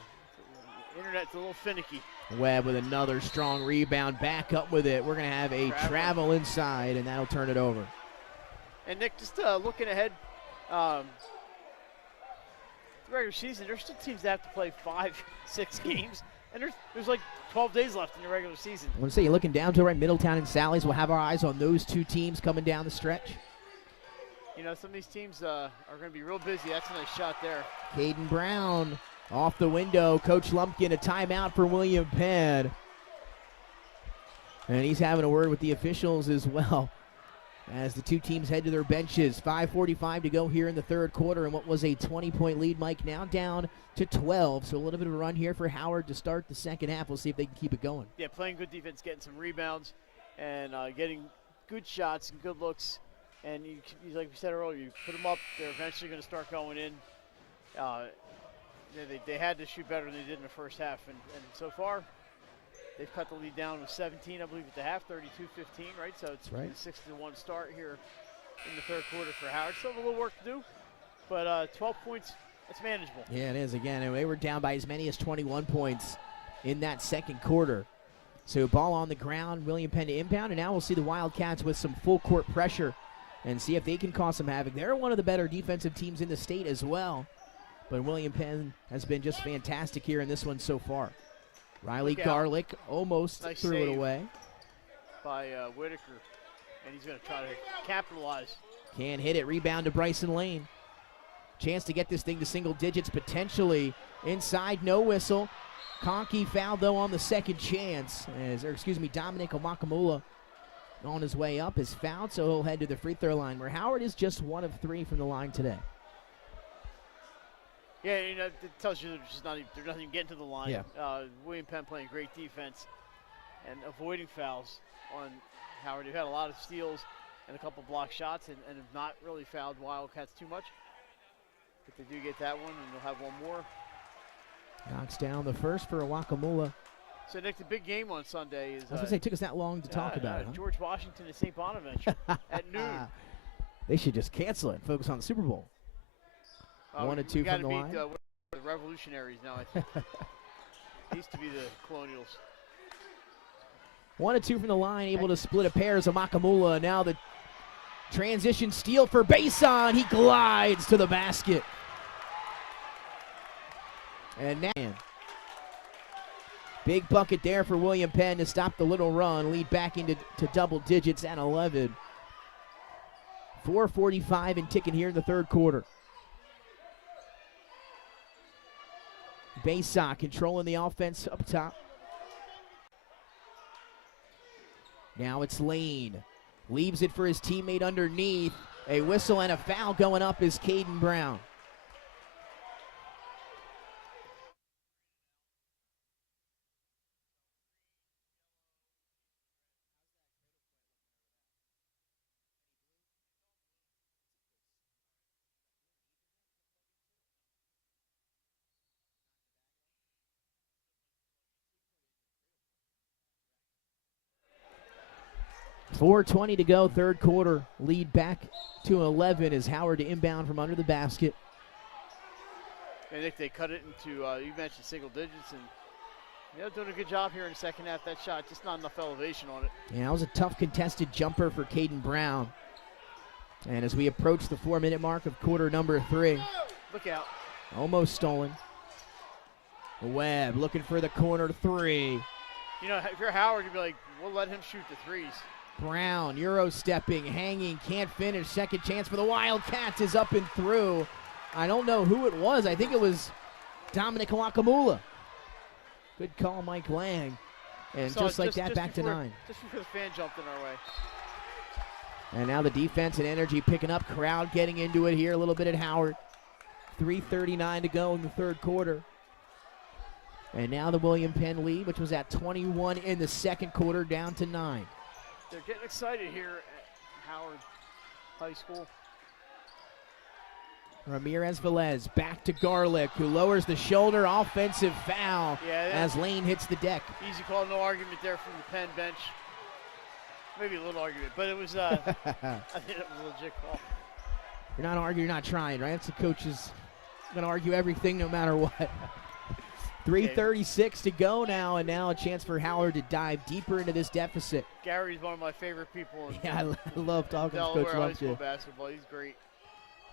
Internet's a little finicky. Webb with another strong rebound, back up with it. We're going to have a travel inside, and that'll turn it over. And Nick, just looking ahead, the regular season, there's still teams that have to play 5-6 games, and there's like 12 days left in the regular season. I want to say you're looking down to right, Middletown and Sally's. We'll have our eyes on those 2 teams coming down the stretch. Some of these teams are going to be real busy. That's a nice shot there. Caden Brown off the window. Coach Lumpkin, a timeout for William Penn. And he's having a word with the officials as well as the 2 teams head to their benches. 5:45 to go here in the third quarter, and what was a 20-point lead, Mike, now down to 12. So a little bit of a run here for Howard to start the second half. We'll see if they can keep it going. Yeah, playing good defense, getting some rebounds, and getting good shots and good looks. And like we said earlier, you put them up, they're eventually going to start going in. They had to shoot better than they did in the first half, and so far, they've cut the lead down with 17, I believe, at the half, 32-15, right? So it's a 6-1 start here in the third quarter for Howard. Still have a little work to do, but 12 points, that's manageable. Yeah, it is. Again, and they were down by as many as 21 points in that second quarter. So ball on the ground, William Penn to inbound, and now we'll see the Wildcats with some full court pressure and see if they can cause some havoc. They're one of the better defensive teams in the state as well, but William Penn has been just fantastic here in this one so far. Riley Garlick almost threw it away. By Whitaker, and he's going to try to capitalize. Can't hit it. Rebound to Bryson Lane. Chance to get this thing to single digits potentially. Inside, no whistle. Conkey fouled, though, on the second chance. Dominic Omakamula on his way up is fouled, so he'll head to the free throw line, where Howard is just 1 of 3 from the line today. Yeah, it tells you they're not even getting to the line. Yeah. William Penn playing great defense and avoiding fouls on Howard. They've had a lot of steals and a couple block shots and have not really fouled Wildcats too much. But they do get that one, and they'll have one more. Knocks down the first for Wakamula. So, Nick, the big game on Sunday is... I was going to say, it took us that long to talk about it, huh? George Washington and St. Bonaventure at noon. They should just cancel it and focus on the Super Bowl. 1 and 2 from the line. The Revolutionaries now, I think. Used to be the Colonials. 1 and 2 from the line, able to split a pair as a Makamula. Now the transition steal for Bason. He glides to the basket. And now, big bucket there for William Penn to stop the little run, lead back into double digits at 11. 4:45 and ticking here in the third quarter. Bason controlling the offense up top. Now it's Lane. Leaves it for his teammate underneath. A whistle and a foul going up is Caden Brown. .420 to go, third quarter. Lead back to 11 as Howard to inbound from under the basket. And Nick, they cut it into, you mentioned single digits, and they're doing a good job here in the second half. That shot, just not enough elevation on it. Yeah, that was a tough contested jumper for Caden Brown. And as we approach the 4-minute mark of quarter number 3. Look out. Almost stolen. Webb looking for the corner 3. You know, if you're Howard, you'd be like, we'll let him shoot the threes. Brown, Euro stepping, hanging, can't finish. Second chance for the Wildcats is up and through. I don't know who it was. I think it was Dominic Wakamula. Good call, Mike Lang. And So just like that, back to 9. Just before the fan jumped in our way. And now the defense and energy picking up. Crowd getting into it here a little bit at Howard. 3:39 to go in the third quarter. And now the William Penn lead, which was at 21 in the second quarter, down to 9. They're getting excited here at Howard High School. Ramirez Velez back to Garlick, who lowers the shoulder. Offensive foul as Lane hits the deck. Easy call, no argument there from the Penn bench. Maybe a little argument, but it was, I think it was a legit call. You're not arguing, you're not trying, right? That's the coach's going to argue everything no matter what. 3:36 to go now, and now a chance for Howard to dive deeper into this deficit. Gary's one of my favorite people. I love talking to Coach High School Lumpkin. basketball. He's great.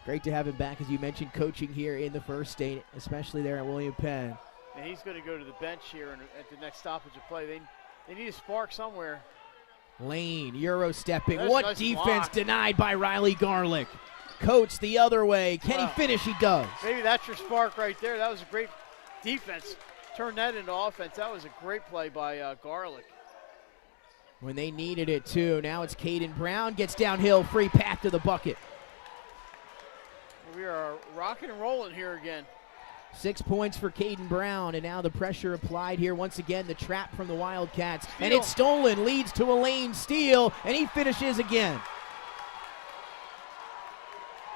Great to have him back, as you mentioned, coaching here in the First State, especially there at William Penn. And he's going to go to the bench here at the next stoppage of play. They need a spark somewhere. Lane, Euro stepping. That's What a nice defense block. denied by Riley Garlick. Coach the other way. Can he finish? He does. Maybe that's your spark right there. That was a great defense. Turn that into offense. That was a great play by Garlick. When they needed it, too. Now it's Caden Brown. Gets downhill. Free path to the bucket. We are rocking and rolling here again. 6 points for Caden Brown, and now the pressure applied here. Once again, the trap from the Wildcats. And it's stolen. Leads to a Lane steal, and he finishes again.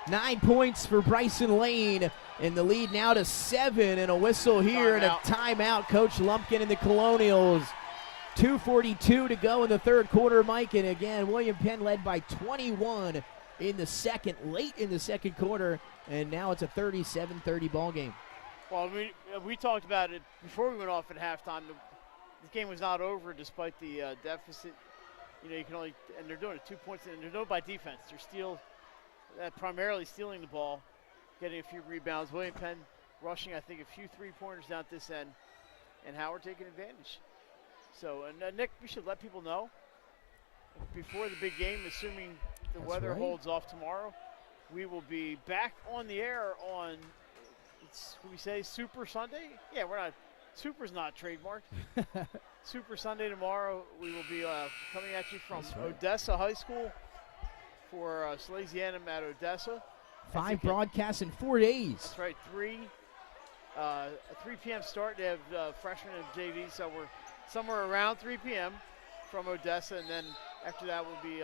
9 points for Bryson Lane, and the lead now to 7, and a whistle here and a timeout. Coach Lumpkin and the Colonials. 2:42 to go in the third quarter, Mike, and again, William Penn led by 21 in the second, late in the second quarter, and now it's a 37-30 ball game. Well, we talked about it before we went off at halftime. The game was not over despite the deficit. You know, you can only, and they're doing it 2 points, and they're doing it by defense. They're primarily stealing the ball, getting a few rebounds. William Penn rushing, I think, a few three-pointers down at this end, and Howard taking advantage. So, and Nick, we should let people know before the big game, assuming the weather holds off tomorrow, we will be back on the air on, we say Super Sunday? Yeah, we're not, Super's not trademarked. Super Sunday tomorrow. We will be coming at you from Odessa High School for Salesianum at Odessa. 5 broadcasts in 4 days. That's right, a 3 p.m. start. They have freshmen and JV, so we're somewhere around 3 p.m. from Odessa, and then after that we'll be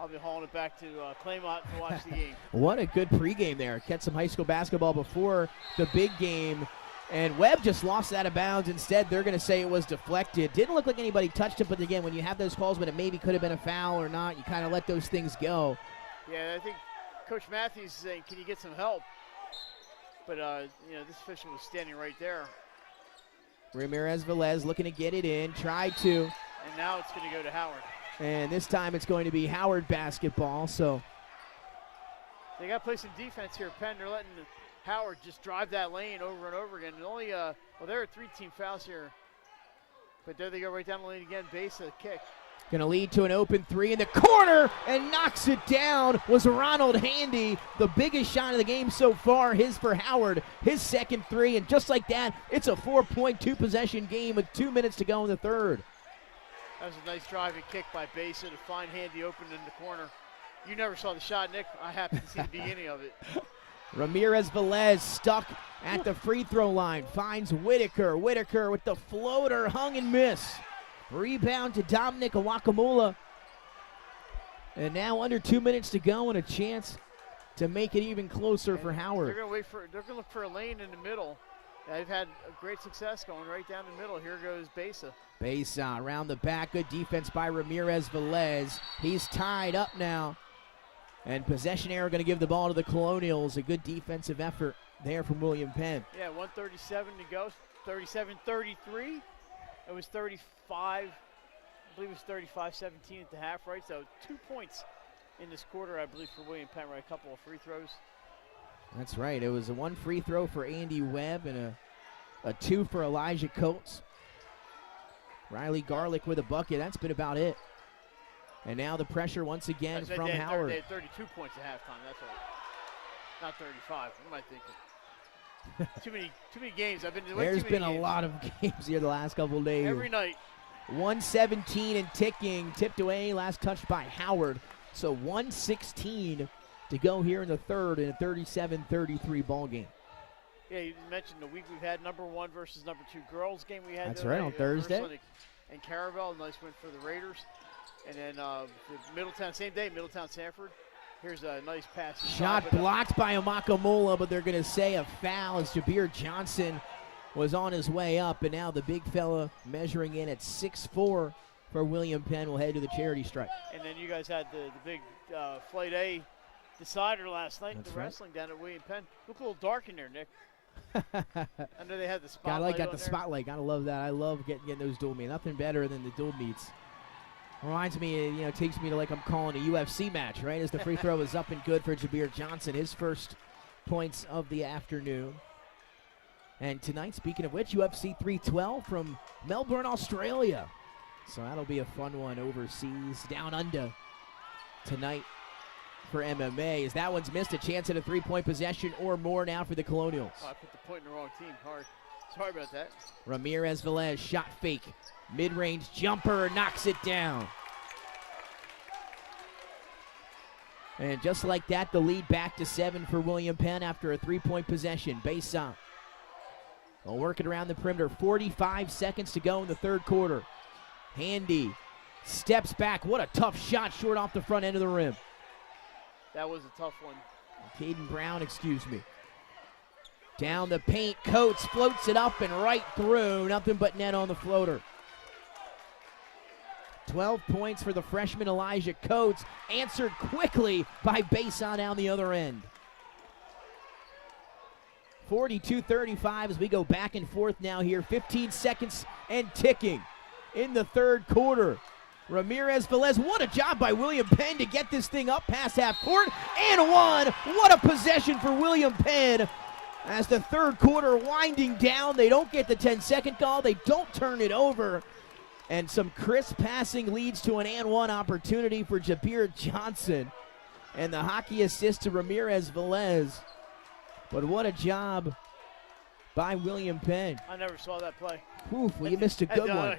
I'll be hauling it back to Claymont to watch the game. What a good pregame there. Catch some high school basketball before the big game. And Webb just lost out of bounds. Instead, they're going to say it was deflected. Didn't look like anybody touched it, but again, when you have those calls when it maybe could have been a foul or not, you kind of let those things go. Yeah, I think Coach Matthews is saying, can you get some help? But, this official was standing right there. Ramirez Velez looking to get it in, tried to. And now it's going to go to Howard. And this time it's going to be Howard basketball, so. They got to play some defense here. Penn, they're letting Howard just drive that lane over and over again. And only, there are 3 team fouls here. But there they go right down the lane again. Base a kick. Going to lead to an open 3 in the corner and knocks it down was Ronald Handy. The biggest shot of the game so far, his for Howard, his second 3. And just like that, it's a 4-point, 2-possession game with 2 minutes to go in the third. That was a nice driving kick by Besa to find Handy open in the corner. You never saw the shot, Nick. I happened to see the beginning of it. Ramirez Velez stuck at the free throw line. Finds Whitaker. Whitaker with the floater, hung and miss. Rebound to Dominic Awakamula. And now under 2 minutes to go and a chance to make it even closer for Howard. They're going to look for a lane in the middle. They've had a great success going right down the middle. Here goes Besa. Besa around the back. Good defense by Ramirez Velez. He's tied up now. And possession error going to give the ball to the Colonials. A good defensive effort there from William Penn. Yeah, 1:37 to go. 37-33. It was 35. I believe it was 35-17 at the half, right? So 2 points in this quarter, I believe, for William Penn, right? A couple of free throws. That's right. It was a 1 free throw for Andy Webb and a 2 for Elijah Coates. Riley Garlick with a bucket. That's been about it. And now the pressure once again from Howard. They had 32 points at halftime. That's right. Not 35. What am I thinking? too many games. There's been a lot of games here the last couple of days. Every night. 117 and ticking. Tipped away. Last touch by Howard. So 116 to go here in the third in a 37-33 ball game. Yeah, you mentioned the week we've had number 1 versus number 2 girls game we had. That's right, on Thursday. And Caravel, nice win for the Raiders. And then Middletown, same day, Middletown-Sanford. Here's a nice pass. Shot blocked by Amakamola, but they're going to say a foul as Jabir Johnson was on his way up. And now the big fella measuring in at 6'4" for William Penn will head to the charity strike. And then you guys had the big Flight A decider last night in the wrestling down at William Penn. Look a little dark in there, Nick. I know they had the spotlight. Got the spotlight. Gotta love that. I love getting those dual meets. Nothing better than the dual meets. Reminds me, it takes me to like I'm calling a UFC match, right? As the free throw is up and good for Jabir Johnson, his first points of the afternoon. And tonight, speaking of which, UFC 312 from Melbourne, Australia. So that'll be a fun one overseas, down under tonight for MMA. As that one's missed, a chance at a 3-point possession or more now for the Colonials. Oh, I put the point in the wrong team. Hard. Sorry about that. Ramirez Velez, shot fake. Mid-range jumper, knocks it down. And just like that, the lead back to 7 for William Penn after a 3-point possession. Besa will work it around the perimeter. 45 seconds to go in the third quarter. Handy steps back. What a tough shot, short off the front end of the rim. That was a tough one. Caden Brown, excuse me. Down the paint, Coates floats it up and right through. Nothing but net on the floater. 12 points for the freshman Elijah Coates, answered quickly by Besa down the other end. 42-35 as we go back and forth now here. 15 seconds and ticking in the third quarter. Ramirez Velez, what a job by William Penn to get this thing up past half court and one. What a possession for William Penn. As the third quarter winding down, they don't get the 10-second call. They don't turn it over. And some crisp passing leads to an and one opportunity for Jabir Johnson. And the hockey assist to Ramirez Velez. But what a job by William Penn. I never saw that play. Oof, well, you missed a good one.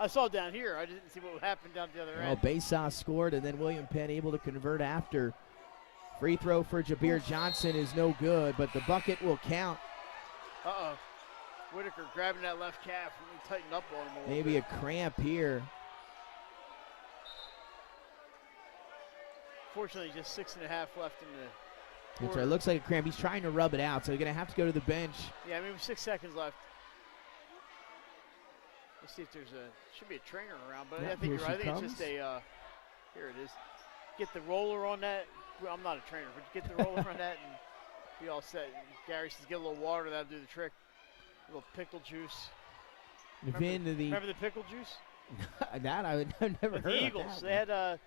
I saw it down here. I didn't see what happened down the other end. Besa scored, and then William Penn able to convert after. Free throw for Jabir Johnson is no good, but the bucket will count. Uh-oh. Whitaker grabbing that left calf. Let me tighten up on him a little Maybe bit. a cramp here. Fortunately, just 6.5 left in the quarter. That's right. Looks like a cramp. He's trying to rub it out, so he's going to have to go to the bench. Yeah, I mean, 6 seconds left. Let's see if there's should be a trainer around, but I think you're right. I think it's just a, here it is. Get the roller on that. Well, I'm not a trainer, but get the roller on that and be all set. Gary says get a little water, that'll do the trick. A little pickle juice. Remember the pickle juice? That I've never heard the of Eagles. that. They had to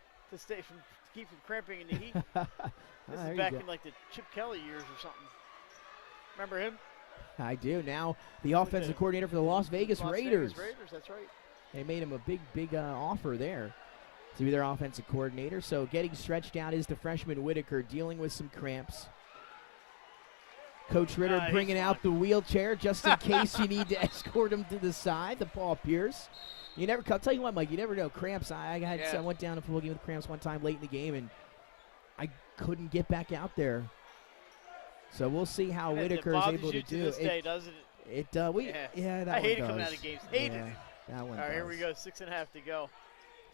keep from cramping in the heat. This is back in like the Chip Kelly years or something. Remember him? I do. Now the offensive coordinator for the Las Vegas Raiders. Raiders, that's right. They made him a big offer there to be their offensive coordinator. So getting stretched out is the freshman Whitaker, dealing with some cramps. Coach Ritter bringing out the wheelchair just in case you need to escort him to the side. The Paul Pierce. I'll tell you what, Mike, you never know. Cramps. I went down a football game with cramps one time late in the game, and I couldn't get back out there. So we'll see how Whitaker is able to do. This day, doesn't it? That I one hate it does. coming out of games. Hate it. That one All right, does. here we go. 6.5 to go.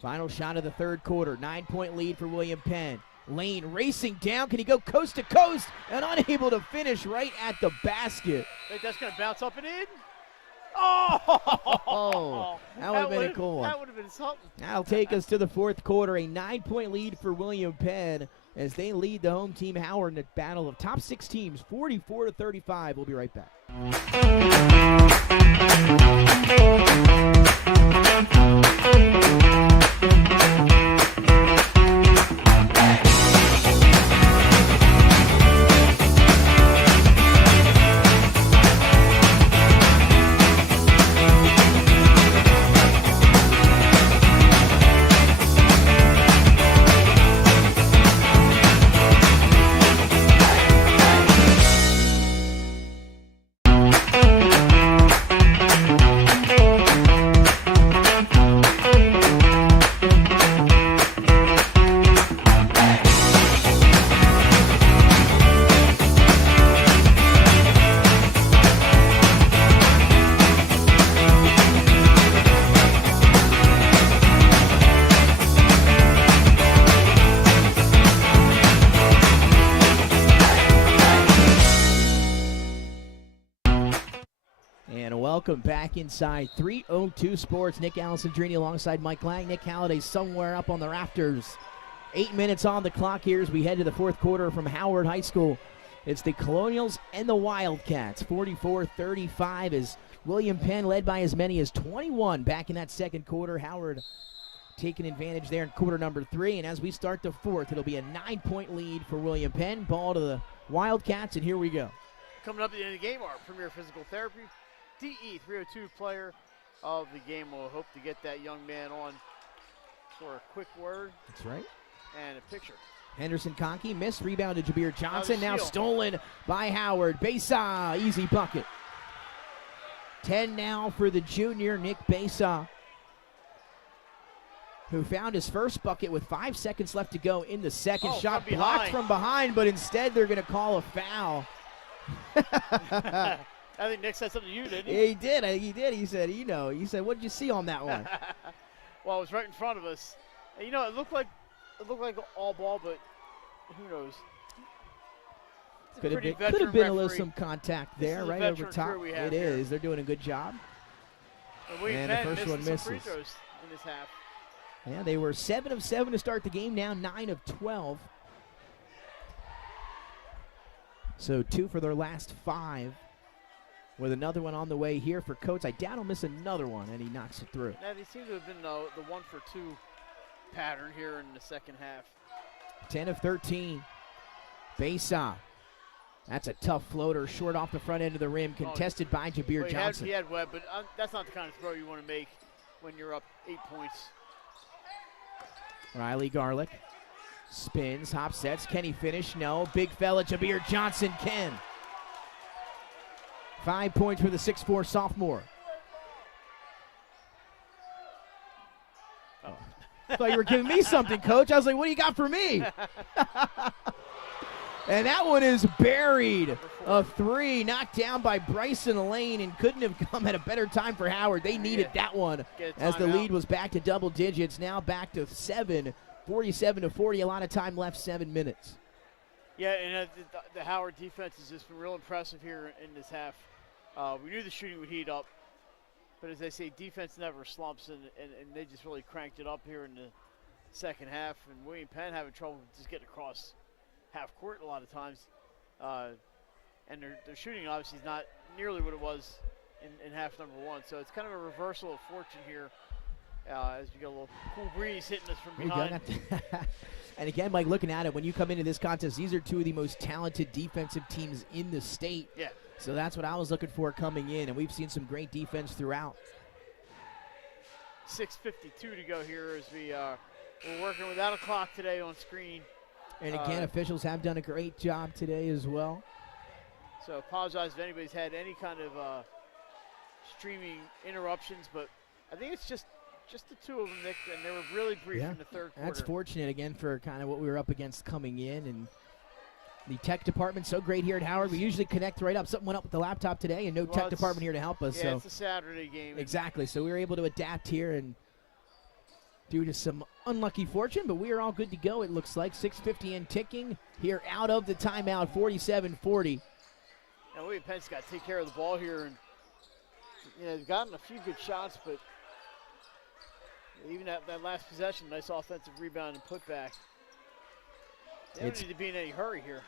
Final shot of the third quarter. 9-point lead for William Penn. Lane racing down. Can he go coast to coast? And unable to finish right at the basket. Think that's going to bounce up and in? Oh, that would have been a cool one. That would have been something. That'll take us to the fourth quarter. A 9-point lead for William Penn as they lead the home team Howard in a battle of top 6 teams, 44-35. We'll be right back. Welcome back inside 302 Sports. Nick Alessandrini alongside Mike Lang. Nick Halliday somewhere up on the rafters. 8 minutes on the clock here as we head to the fourth quarter from Howard High School. It's the Colonials and the Wildcats. 44-35 as William Penn led by as many as 21 back in that second quarter. Howard taking advantage there in quarter number 3. And as we start the fourth, it'll be a 9-point lead for William Penn. Ball to the Wildcats, and here we go. Coming up at the end of the game, our Premier Physical Therapy DE 302 player of the game. We'll hope to get that young man on for a quick word. That's right. And a picture. Henderson Conkey missed. Rebound to Jabir Johnson. Now stolen by Howard. Besa, easy bucket. 10 now for the junior, Nick Besa, who found his first bucket with 5 seconds left to go in the second. Shot blocked from behind, but instead they're going to call a foul. I think Nick said something to you, didn't he? Yeah, he did. He did. He said, what did you see on that one? Well, it was right in front of us. And, it looked like all ball, but who knows? Could have been a little some contact there, right over top. It is. They're doing a good job. And the first one misses. Free throws in this half. Yeah, they were 7 of 7 to start the game. Now 9 of 12. So 2 for their last 5. With another one on the way here for Coates. I doubt he'll miss another one, and he knocks it through. Now, they seem to have been the 1-for-2 pattern here in the second half. 10 of 13. Besa. That's a tough floater, short off the front end of the rim, contested by Jabir Johnson. He had Webb, but that's not the kind of throw you want to make when you're up 8 points. Riley Garlick spins, hop sets. Can he finish? No. Big fella Jabir Johnson can. 5 points for the 6'4 sophomore. Oh. I thought you were giving me something, Coach. I was like, what do you got for me? And that one is buried. A 3 knocked down by Bryson Lane, and couldn't have come at a better time for Howard. They needed that one as the lead was back to double digits. Now back to 7, 47-40. A lot of time left, 7 minutes. Yeah, and the Howard defense has just been real impressive here in this half. We knew the shooting would heat up, but as they say, defense never slumps, and they just really cranked it up here in the second half. And William Penn having trouble just getting across half court a lot of times. and their shooting obviously is not nearly what it was in half number one. So it's kind of a reversal of fortune here as we get a little cool breeze hitting us from behind. And again, Mike, looking at it, when you come into this contest, these are two of the most talented defensive teams in the state. Yeah. So that's what I was looking for coming in, and we've seen some great defense throughout. 6:52 to go here as we're working without a clock today on screen. And again, officials have done a great job today as well. So apologize if anybody's had any kind of streaming interruptions, but I think it's just the two of them, Nick, and they were really brief in the third quarter. That's fortunate, again, for kind of what we were up against coming in. And the tech department, so great here at Howard. We usually connect right up. Something went up with the laptop today, and no tech department here to help us. Yeah, so it's a Saturday game. Exactly. So we were able to adapt here, and due to some unlucky fortune, but we are all good to go, it looks like. 6:50 and ticking here out of the timeout, 47-40. Now, William Penn's got to take care of the ball here, and they've gotten a few good shots, but even that last possession, nice offensive rebound and putback. They don't need to be in any hurry here.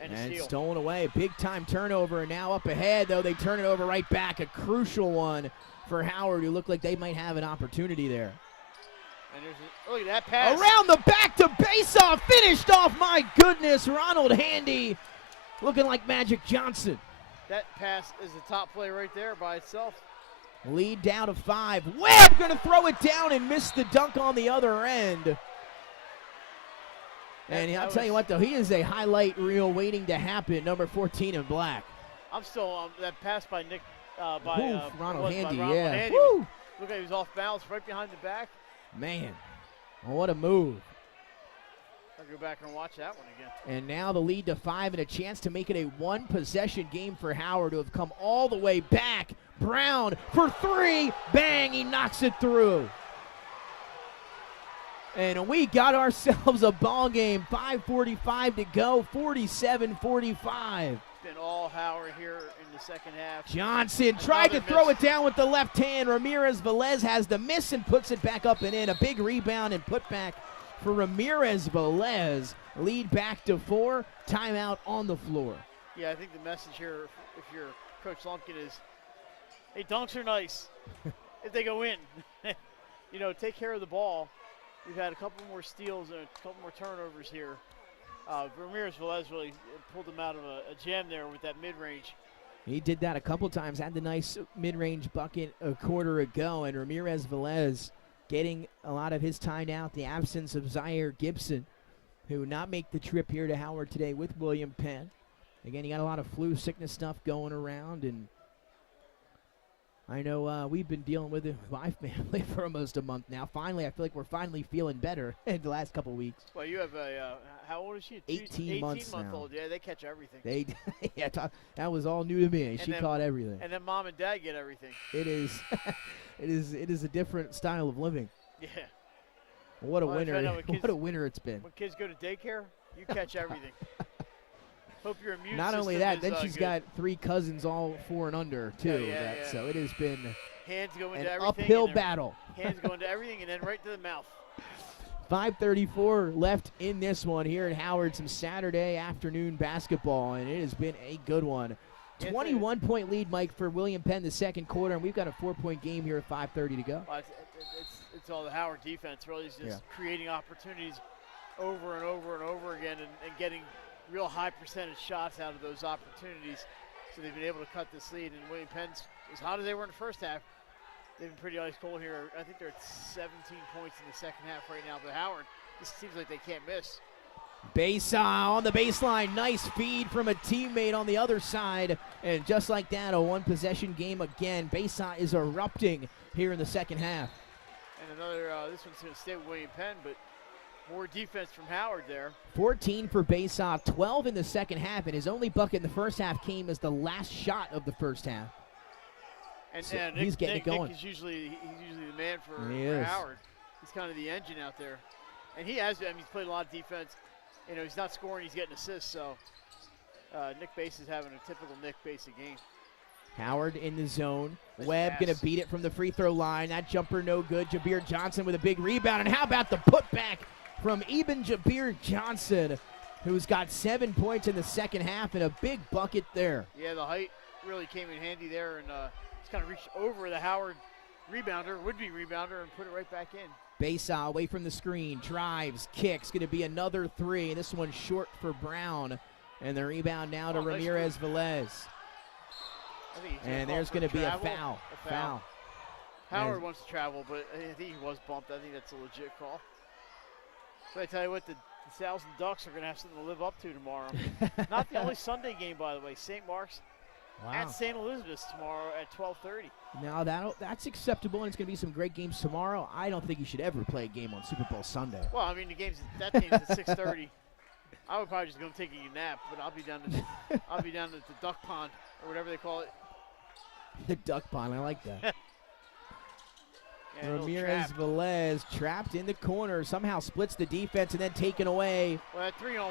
And it's stolen away. Big-time turnover, and now up ahead, though, they turn it over right back. A crucial one for Howard, who looked like they might have an opportunity there. And look at that pass. Around the back to base-off, finished off, my goodness, Ronald Handy, looking like Magic Johnson. That pass is the top play right there by itself. Lead down to 5. Webb going to throw it down and miss the dunk on the other end. And I'll tell you what, though, he is a highlight reel waiting to happen, number 14 in black. I'm still that pass by Nick, Ronald Handy, Ronald yeah. Handy. Woo! Look at he was off balance right behind the back. Man, what a move. I'll go back and watch that one again. And now the lead to 5 and a chance to make it a one-possession game for Howard, who have come all the way back. Brown for 3. Bang, he knocks it through. And we got ourselves a ball game. 5:45 to go, 47-45. It's been all Howard here in the second half. Johnson tried to throw it down with the left hand. Ramirez-Velez has the miss and puts it back up and in. A big rebound and put back for Ramirez-Velez. Lead back to 4. Timeout on the floor. Yeah, I think the message here, if you're Coach Lumpkin, is, hey, dunks are nice if they go in. Take care of the ball. We've had a couple more steals and a couple more turnovers here. Ramirez-Velez really pulled him out of a jam there with that mid-range. He did that a couple times, had the nice mid-range bucket a quarter ago, and Ramirez-Velez getting a lot of his time out, the absence of Zaire Gibson, who would not make the trip here to Howard today with William Penn. Again, he got a lot of flu sickness stuff going around, and I know we've been dealing with it with my family for almost a month now. Finally, I feel like we're finally feeling better in the last couple weeks. Well, you have a, how old is she? 18 months now. 18-month-old. Yeah, they catch everything. That was all new to me. She caught everything. And then mom and dad get everything. It is, it is a different style of living. Yeah. What a winner! What a winner it's been. When kids go to daycare, you catch everything. Hope your immune Not system only that, then is, she's good. got 3 cousins, all 4 and under, too. Yeah. So it has been hands going an to everything. Uphill battle. Hands going to everything and then right to the mouth. 5:34 left in this one here at Howard. Some Saturday afternoon basketball, and it has been a good one. 21-point lead, Mike, for William Penn the second quarter, and we've got a 4-point game here at 5:30 to go. It's all the Howard defense. Really is just creating opportunities over and over and over again and getting real high percentage shots out of those opportunities. So they've been able to cut this lead. And William Penn's, as hot as they were in the first half, they've been pretty ice cold here. I think they're at 17 points in the second half right now. But Howard, this seems like they can't miss. On the baseline, nice feed from a teammate on the other side. And just like that, a one-possession game again. Besa is erupting here in the second half. And another, this one's going to stay with William Penn, but more defense from Howard there. 14 for Besa, 12 in the second half, and his only bucket in the first half came as the last shot of the first half. And, so and he's getting it going. Nick is usually the man for Howard. He's kind of the engine out there. And he has, he's played a lot of defense. He's not scoring, he's getting assists, so Nick Base is having a typical Nick Base game. Howard in the zone. Webb going to beat it from the free throw line. That jumper no good. Jabir Johnson with a big rebound. And how about the putback from Eben Jabir Johnson? who's got 7 points in the second half and a big bucket there. Yeah, the height really came in handy there, and just kind of reached over the Howard rebounder, would-be rebounder, and put it right back in. Besa away from the screen, drives, kicks, going to be another three. This one's short for Brown, and the rebound now to Ramirez Velez. And there's going to be a foul. Foul. Howard wants to travel, but I think he was bumped. I think that's a legit call. But I tell you what, the Sows and Ducks are going to have something to live up to tomorrow. Not the only Sunday game, by the way. St. Mark's at St. Elizabeth's tomorrow at 12:30. Now that's acceptable, and it's going to be some great games tomorrow. I don't think you should ever play a game on Super Bowl Sunday. Well, I mean, that game's at 6:30. I would probably just go take a nap, but I'll be down at the duck pond or whatever they call it. The duck pond, I like that. Yeah, Ramirez Velez trapped in the corner, somehow splits the defense and then taken away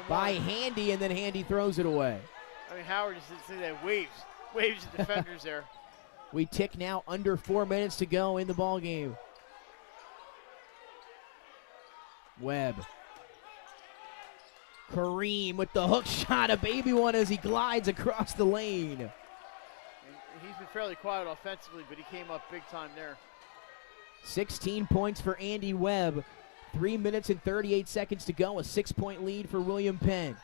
by Handy, and then Handy throws it away. I mean, Howard just did that waves the defenders there. We tick now under 4 minutes to go in the ball game. Webb. Kareem with the hook shot, a baby one as he glides across the lane. And he's been fairly quiet offensively, but he came up big time there. 16 points for Andy Webb. 3 minutes and 38 seconds to go. A 6-point lead for William Penn.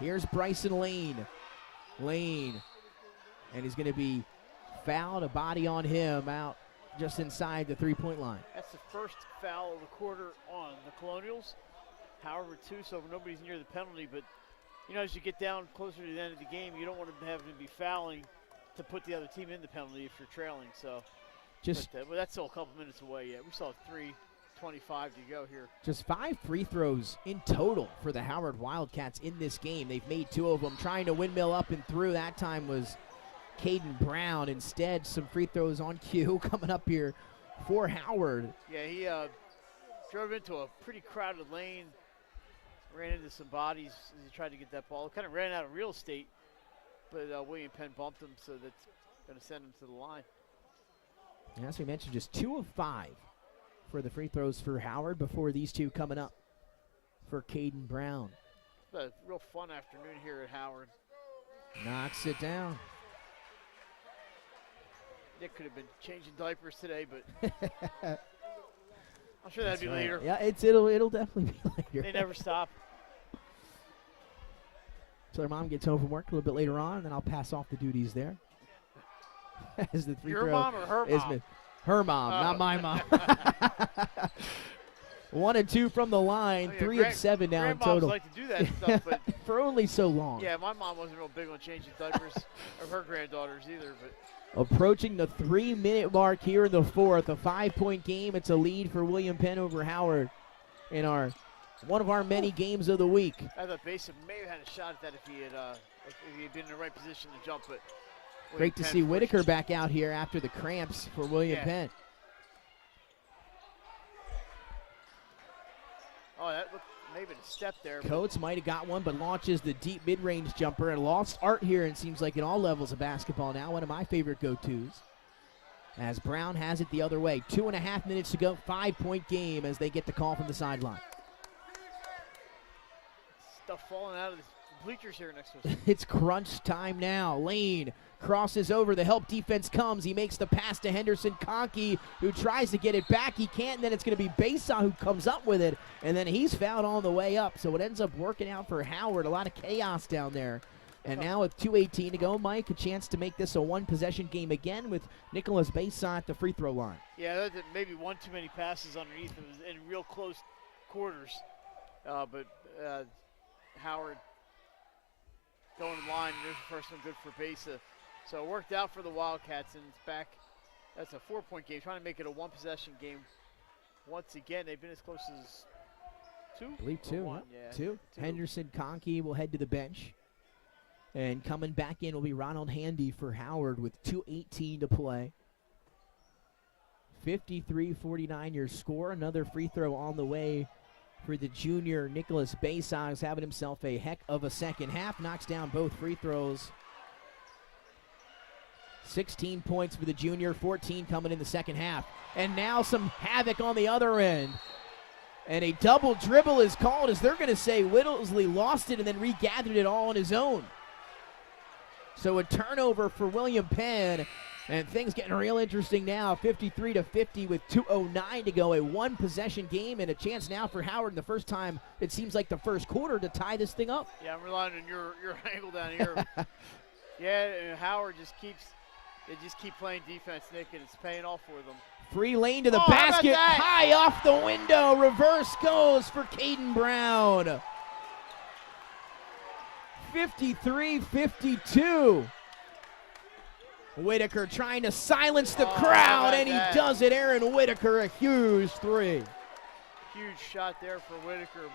Here's Bryson Lane. Lane. And he's going to be fouled. A body on him out just inside the 3-point line. That's the first foul of the quarter on the Colonials. Howard with 2, so nobody's near the penalty. But, as you get down closer to the end of the game, you don't want to have to be fouling to put the other team in the penalty if you're trailing. So. But that's still a couple minutes away yet. We still have 3:25 to go here. Just 5 free throws in total for the Howard Wildcats in this game. They've made 2 of them. Trying to windmill up and through. That time was Caden Brown. Instead, some free throws on cue coming up here for Howard. Yeah, he drove into a pretty crowded lane, ran into some bodies as he tried to get that ball. Kind of ran out of real estate, but William Penn bumped him, so that's going to send him to the line. As we mentioned, just 2 of 5 for the free throws for Howard before these 2 coming up for Caden Brown. It's a real fun afternoon here at Howard. Knocks it down. Nick could have been changing diapers today, but I'm sure that'd be later. Yeah, it'll definitely be later. They never stop. So their mom gets home from work a little bit later on, and then I'll pass off the duties there. As the free Your throw mom or her mom? Her mom, not my mom. 1 and 2 from the line, 3 of 7 now in total. Like to do that stuff, but for only so long. Yeah, my mom wasn't real big on changing diapers of her granddaughters either. But approaching the 3-minute mark here in the fourth, a 5-point game. It's a lead for William Penn over Howard in one of our many games of the week. I thought Basin may have had a shot at that if he had been in the right position to jump, but. Great to see Whitaker back out here after the cramps for William Penn. Oh, that looked maybe a step there. Coates might have got one, but launches the deep mid-range jumper and lost art here, and seems like in all levels of basketball now. One of my favorite go-tos. As Brown has it the other way. 2.5 minutes to go, 5-point game as they get the call from the sideline. Stuff falling out of the bleachers here next to us. It's crunch time now. Lane crosses over. The help defense comes. He makes the pass to Henderson Conkey, who tries to get it back. He can't. And then it's going to be Besa who comes up with it. And then he's fouled on the way up. So it ends up working out for Howard. A lot of chaos down there. And now with 2:18 to go, Mike, a chance to make this a 1-possession game again with Nicholas Besa at the free throw line. Yeah, maybe one too many passes underneath. It was in real close quarters. But Howard going in line, there's the first one good for Besa. So it worked out for the Wildcats, and it's back. That's a 4-point game, trying to make it a 1-possession game. Once again, they've been as close as 2? I believe 2. One. Yeah. 2. Henderson Conkey will head to the bench. And coming back in will be Ronald Handy for Howard with 2:18 to play. 53-49 your score. Another free throw on the way for the junior Nicholas Besa. He's having himself a heck of a second half. Knocks down both free throws. 16 points for the junior, 14 coming in the second half. And now some havoc on the other end. And a double dribble is called, as they're going to say Whittlesley lost it and then regathered it all on his own. So a turnover for William Penn, and things getting real interesting now. 53-50 with 2:09 to go. A one-possession game and a chance now for Howard in the first time, it seems like the first quarter, to tie this thing up. Yeah, I'm relying on your angle down here. Yeah, and Howard they just keep playing defense, Nick, and it's paying off for them. Free lane to the basket, high off the window. Reverse goes for Caden Brown. 53-52. Whitaker trying to silence the crowd, and he does it. Aaron Whitaker, a huge three. Huge shot there for Whitaker.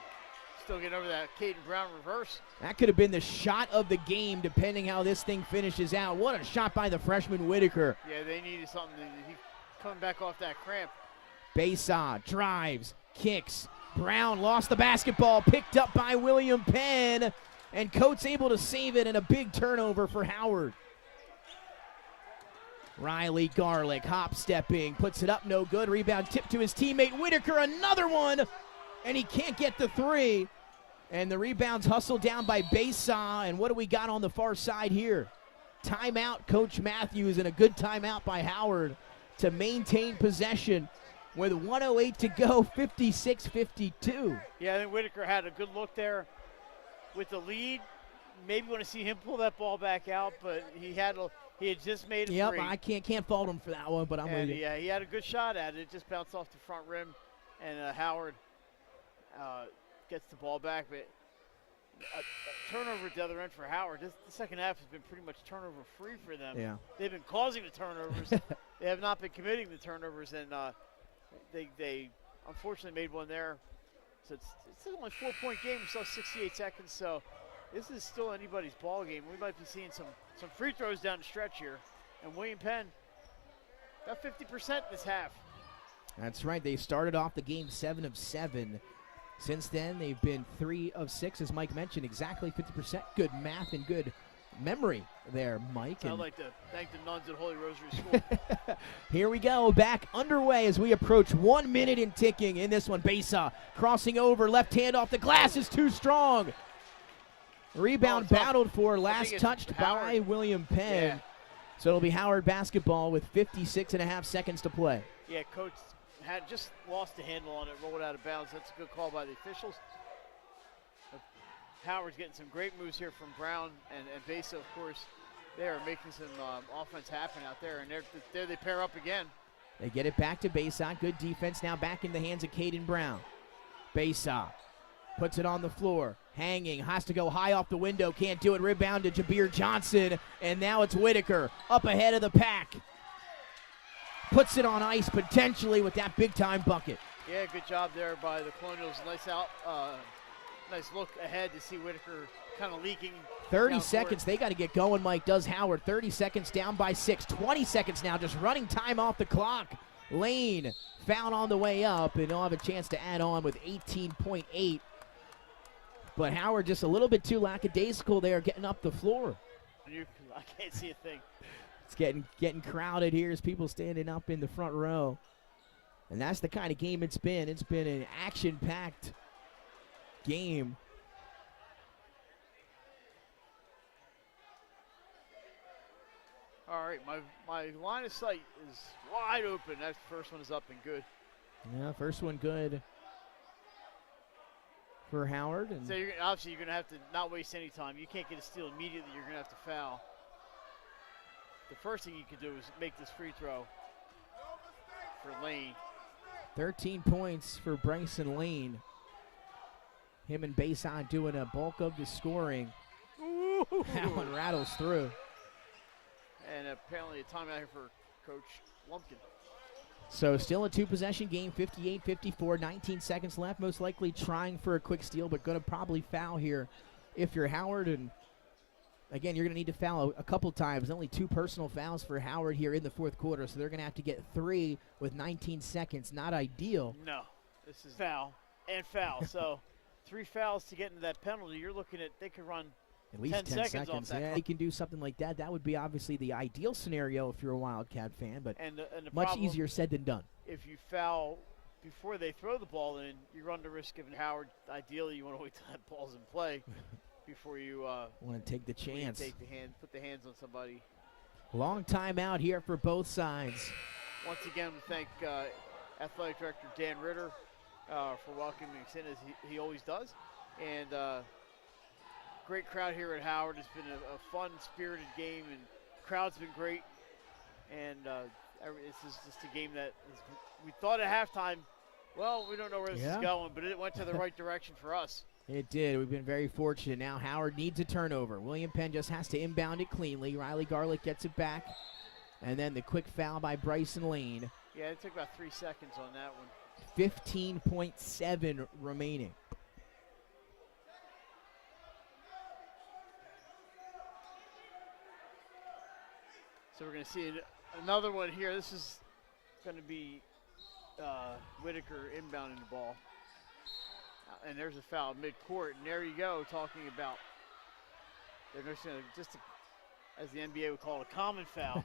Still getting over that Caden Brown reverse. That could have been the shot of the game, depending how this thing finishes out. What a shot by the freshman Whitaker. Yeah, they needed something. He coming back off that cramp. Besa drives, kicks. Brown lost the basketball, picked up by William Penn, and Coates able to save it, and a big turnover for Howard. Riley Garlick hop-stepping, puts it up, no good. Rebound tip to his teammate Whitaker, another one, and he can't get the three. And the rebound's hustled down by Besa, and what do we got on the far side here? Timeout, Coach Matthews, and a good timeout by Howard to maintain possession with 1:08 to go, 56-52. Yeah, I think Whitaker had a good look there with the lead. Maybe want to see him pull that ball back out, but he had just made a Yep, three. I can't fault him for that one, but I'm with you. Yeah, he had a good shot at it. It just bounced off the front rim, and Howard gets the ball back. But a turnover at the other end for Howard. The second half has been pretty much turnover-free for them. Yeah. They've been causing the turnovers. They have not been committing the turnovers, and they unfortunately made one there. So it's only a 4-point game. We still have 68 seconds, so this is still anybody's ball game. We might be seeing some free throws down the stretch here. And William Penn, about 50% this half. That's right. They started off the game 7 of 7. Since then, they've been 3 of 6, as Mike mentioned, exactly 50%. Good math and good memory there, Mike. I'd like to thank the nuns at Holy Rosary School. Here we go, back underway as we approach 1 minute and ticking in this one. Besa crossing over, left hand off the glass is too strong. Rebound battled for, last touched by William Penn. Yeah. So it'll be Howard basketball with 56.5 seconds to play. Yeah, Coach had just lost the handle on it, rolled out of bounds. That's a good call by the officials. Howard's getting some great moves here from Brown and Besa, of course. They are making some offense happen out there, and there they pair up again. They get it back to Besa. Good defense now back in the hands of Caden Brown. Besa puts it on the floor, hanging, has to go high off the window, can't do it. Rebound to Jabir Johnson, and now it's Whitaker up ahead of the pack. Puts it on ice potentially with that big-time bucket. Yeah, good job there by the Colonials. Nice look ahead to see Whitaker kind of leaking. 30 seconds, they got to get going, Mike, does Howard. 30 seconds down by 6. 20 seconds now, just running time off the clock. Lane found on the way up, and they'll have a chance to add on with 18.8. But Howard just a little bit too lackadaisical there getting up the floor. I can't see a thing. It's getting crowded here as people standing up in the front row. And that's the kind of game it's been. It's been an action-packed game. All right, my line of sight is wide open. That first one is up and good. Yeah, first one good for Howard. And so obviously you're going to have to not waste any time. You can't get a steal immediately. You're going to have to foul. The first thing you could do is make this free throw for Lane. 13 points for Bryson Lane. Him and Bason doing a bulk of the scoring. Ooh. That one rattles through. And apparently a timeout here for Coach Lumpkin. So still a two-possession game, 58-54, 19 seconds left. Most likely trying for a quick steal, but going to probably foul here if you're Howard. And again, you're going to need to foul a couple times. Only 2 personal fouls for Howard here in the fourth quarter, so they're going to have to get 3 with 19 seconds. Not ideal. No, this is foul and foul. So 3 fouls to get into that penalty. You're looking at they could run at least 10 seconds. Off that yeah, they can do something like that. That would be obviously the ideal scenario if you're a Wildcat fan, but and the much problem, easier said than done. If you foul before they throw the ball in, you run the risk of Howard. Ideally, you want to wait till that ball's in play before you want to take the chance. Put the hands on somebody. Long time out here for both sides. Once again, we thank Athletic Director Dan Ritter for welcoming us in as he always does. And great crowd here at Howard. It's been a fun, spirited game, and crowd's been great. And this is just a game that we thought at halftime, well, we don't know where this is going, but it went to the right direction for us. It did. We've been very fortunate. Now Howard needs a turnover. William Penn just has to inbound it cleanly. Riley Garlick gets it back. And then the quick foul by Bryson Lane. Yeah, it took about 3 seconds on that one. 15.7 remaining. So we're going to see another one here. This is going to be Whitaker inbounding the ball. And there's a foul mid-court. And there you go, talking about they're just going to, as the NBA would call it, a common foul.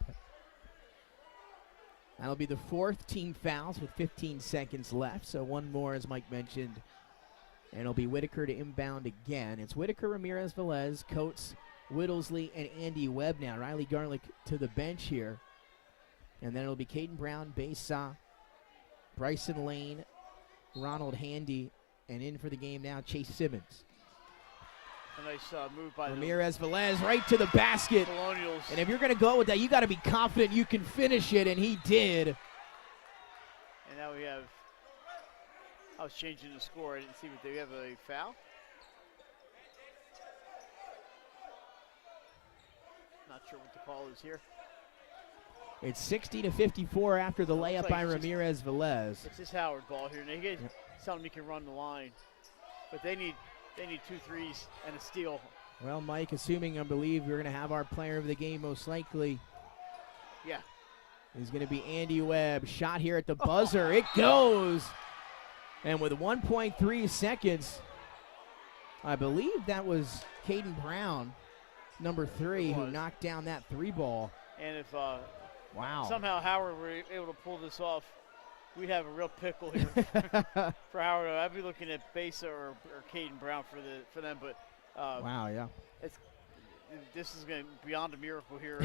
That'll be the fourth team fouls with 15 seconds left. So one more, as Mike mentioned. And it'll be Whitaker to inbound again. It's Whitaker, Ramirez, Velez, Coates, Whittlesley, and Andy Webb now. Riley Garlick to the bench here. And then it'll be Caden Brown, Besa, Bryson Lane, Ronald Handy, and in for the game now, Chase Simmons. A nice move by Ramirez Velez right to the basket. Colonials. And if you're going to go with that, you got to be confident you can finish it, and he did. And now we have, I was changing the score. I didn't see what they have a foul. Not sure what the call is here. It's 60-54 after the layup by Ramirez Velez. It's this Howard ball here. Now you guys tell him he can run the line, but they need 2 threes and a steal. Well, Mike, assuming I believe we're going to have our player of the game most likely. Yeah. Is going to be Andy Webb. Shot here at the buzzer. It goes. And with 1.3 seconds, I believe that was Caden Brown, number 3, who knocked down that 3 ball. And if wow, somehow Howard were able to pull this off, we'd have a real pickle here for Howard. I'd be looking at Besa or Caden Brown for them. But wow, yeah, this is going to be beyond a miracle here.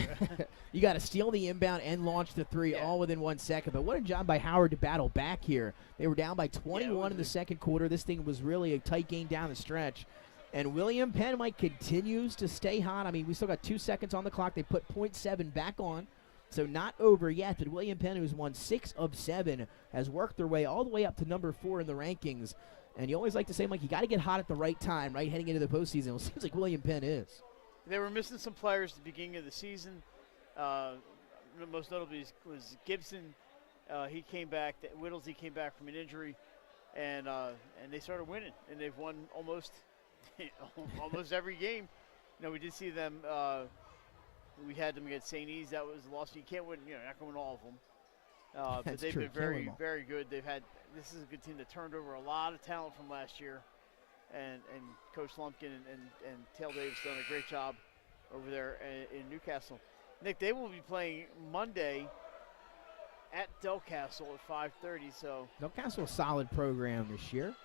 You got to steal the inbound and launch the 3 all within 1 second. But what a job by Howard to battle back here. They were down by 21 in the second quarter. This thing was really a tight game down the stretch. And William Penn, Mike, continues to stay hot. I mean, we still got 2 seconds on the clock. They put 0.7 back on. So not over yet, but William Penn, who's won 6 of 7, has worked their way all the way up to number 4 in the rankings. And you always like to say, Mike, you got to get hot at the right time, right, heading into the postseason. Well, it seems like William Penn is. They were missing some players at the beginning of the season. Most notably was Gibson. He came back. Whittlesey came back from an injury, and they started winning. And they've won almost every game. You know, we did see them. We had them against St. E's. That was a loss. You can't win. You know, not going to win all of them. But they've been very, very good. This is a good team that turned over a lot of talent from last year, and Coach Lumpkin and Tail Davis done a great job over there in Newcastle. Nick, they will be playing Monday at Del Castle at 5:30. So Del Castle, a solid program this year.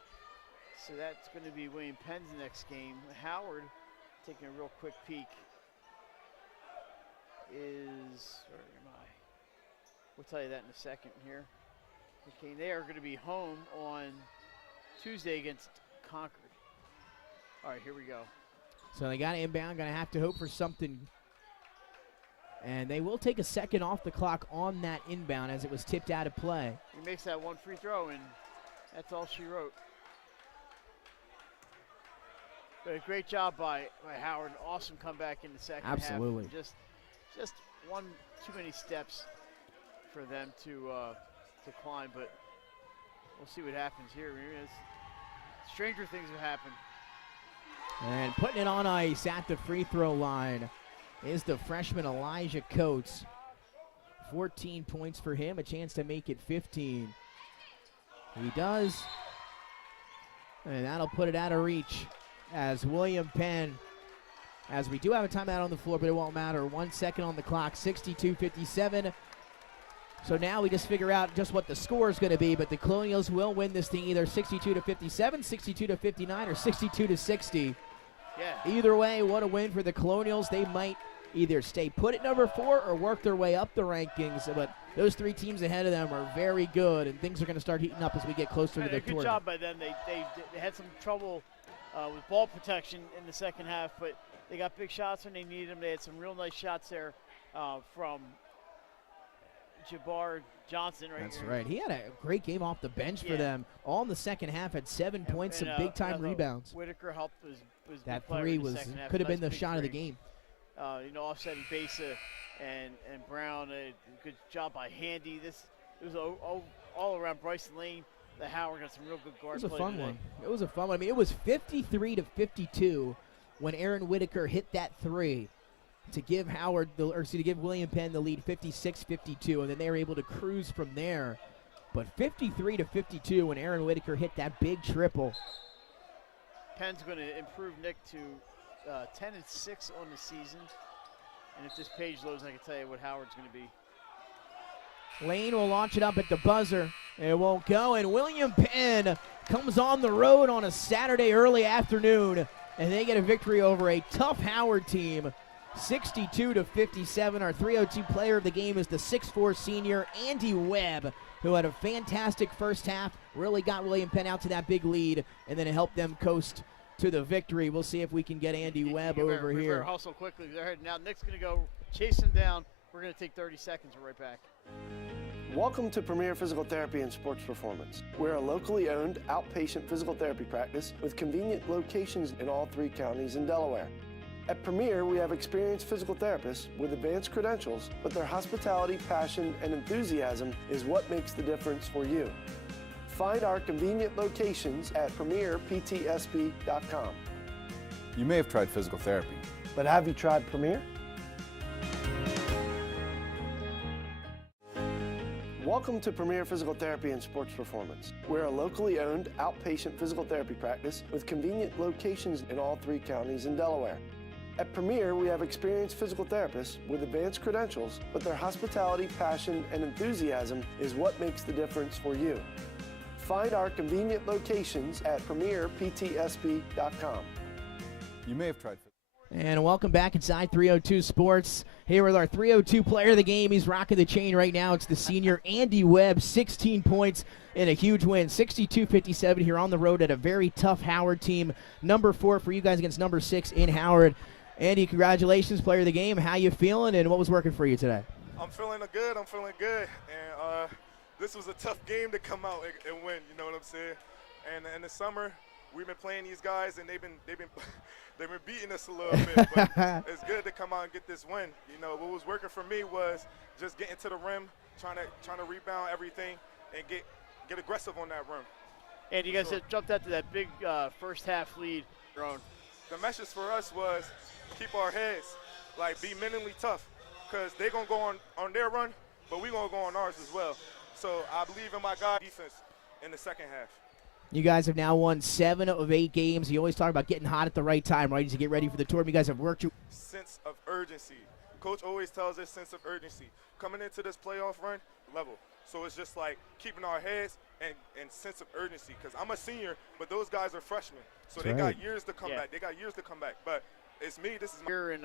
So that's going to be William Penn's next game. Howard, taking a real quick peek, is, where am I? We'll tell you that in a second here. Okay, they are going to be home on Tuesday against Concord. All right, here we go. So they got to inbound, going to have to hope for something. And they will take a second off the clock on that inbound as it was tipped out of play. He makes that one free throw, and that's all she wrote. But a great job by Howard. Awesome comeback in the second half. Absolutely. Just one too many steps for them to climb, but we'll see what happens here. Stranger things have happened. And putting it on ice at the free throw line is the freshman Elijah Coates. 14 points for him, a chance to make it 15. He does, and that'll put it out of reach as William Penn, as we do have a timeout on the floor, but it won't matter. 1 second on the clock, 62-57. So now we just figure out just what the score is going to be, but the Colonials will win this thing either 62-57, 62-59, or 62-60. Yeah. Either way, what a win for the Colonials. They might either stay put at number 4 or work their way up the rankings, but those 3 teams ahead of them are very good, and things are going to start heating up as we get closer to the Good tournament. job by them. They had some trouble with ball protection in the second half, but they got big shots when they needed them. They had some real nice shots there from Jabbar Johnson. That's right. He had a great game off the bench for them. All in the second half, had 7 points, some big-time rebounds. Whitaker helped was that big player 3 in the was second half. could have Nice been the big shot of the three. game. Offsetting Besa and Brown. A good job by Handy. It was all around Bryson Lane. The Howard got some real good guard play. It was a fun today. one. It was a fun one. I mean, it was 53-52 when Aaron Whitaker hit that 3 to give to give William Penn the lead, 56-52, and then they were able to cruise from there. But 53-52 when Aaron Whitaker hit that big triple. Penn's going to improve Nick to 10-6 on the season, and if this page loads, I can tell you what Howard's going to be. Lane will launch it up at the buzzer. It won't go, and William Penn comes on the road on a Saturday early afternoon, and they get a victory over a tough Howard team, 62-57. Our 302 player of the game is the 6'4 senior Andy Webb, who had a fantastic first half, really got William Penn out to that big lead, and then it helped them coast to the victory. We'll see if we can get Andy Webb over We here. better hustle quickly. They're heading now. Nick's going to go chase him down. We're going to take 30 seconds. We're right back. Welcome to Premier Physical Therapy and Sports Performance. We're a locally owned outpatient physical therapy practice with convenient locations in all 3 counties in Delaware. At Premier, we have experienced physical therapists with advanced credentials, but their hospitality, passion, and enthusiasm is what makes the difference for you. Find our convenient locations at premierptsp.com. You may have tried physical therapy. But have you tried Premier? Welcome to Premier Physical Therapy and Sports Performance. We're a locally owned outpatient physical therapy practice with convenient locations in all 3 counties in Delaware. At Premier, we have experienced physical therapists with advanced credentials, but their hospitality, passion, and enthusiasm is what makes the difference for you. Find our convenient locations at premierptsp.com. You may have tried. And welcome back inside 302 Sports. Here with our 302 player of the game. He's rocking the chain right now. It's the senior Andy Webb, 16 points in a huge win, 62-57 here on the road at a very tough Howard team. Number 4 for you guys against number 6 in Howard. Andy, congratulations, player of the game. How you feeling, and what was working for you today? I'm feeling good. And this was a tough game to come out and win. You know what I'm saying? And in the summer, we've been playing these guys, and they've been beating us a little bit. But it's good to come out and get this win. You know, what was working for me was just getting to the rim, trying to rebound everything, and get aggressive on that rim. And you guys jumped out to that big first half lead. The message for us was keep our heads, like be mentally tough, because they're going to go on their run, but we're going to go on ours as well. So I believe in my guy defense in the second half. You guys have now won 7 of 8 games. You always talk about getting hot at the right time, right, as you get ready for the tournament. You guys have worked your sense of urgency. Coach always tells us sense of urgency. Coming into this playoff run, level. So it's just like keeping our heads and sense of urgency, because I'm a senior, but those guys are freshmen. So That's they right. got years to come back. They got years to come back. But it's me. This is my year, and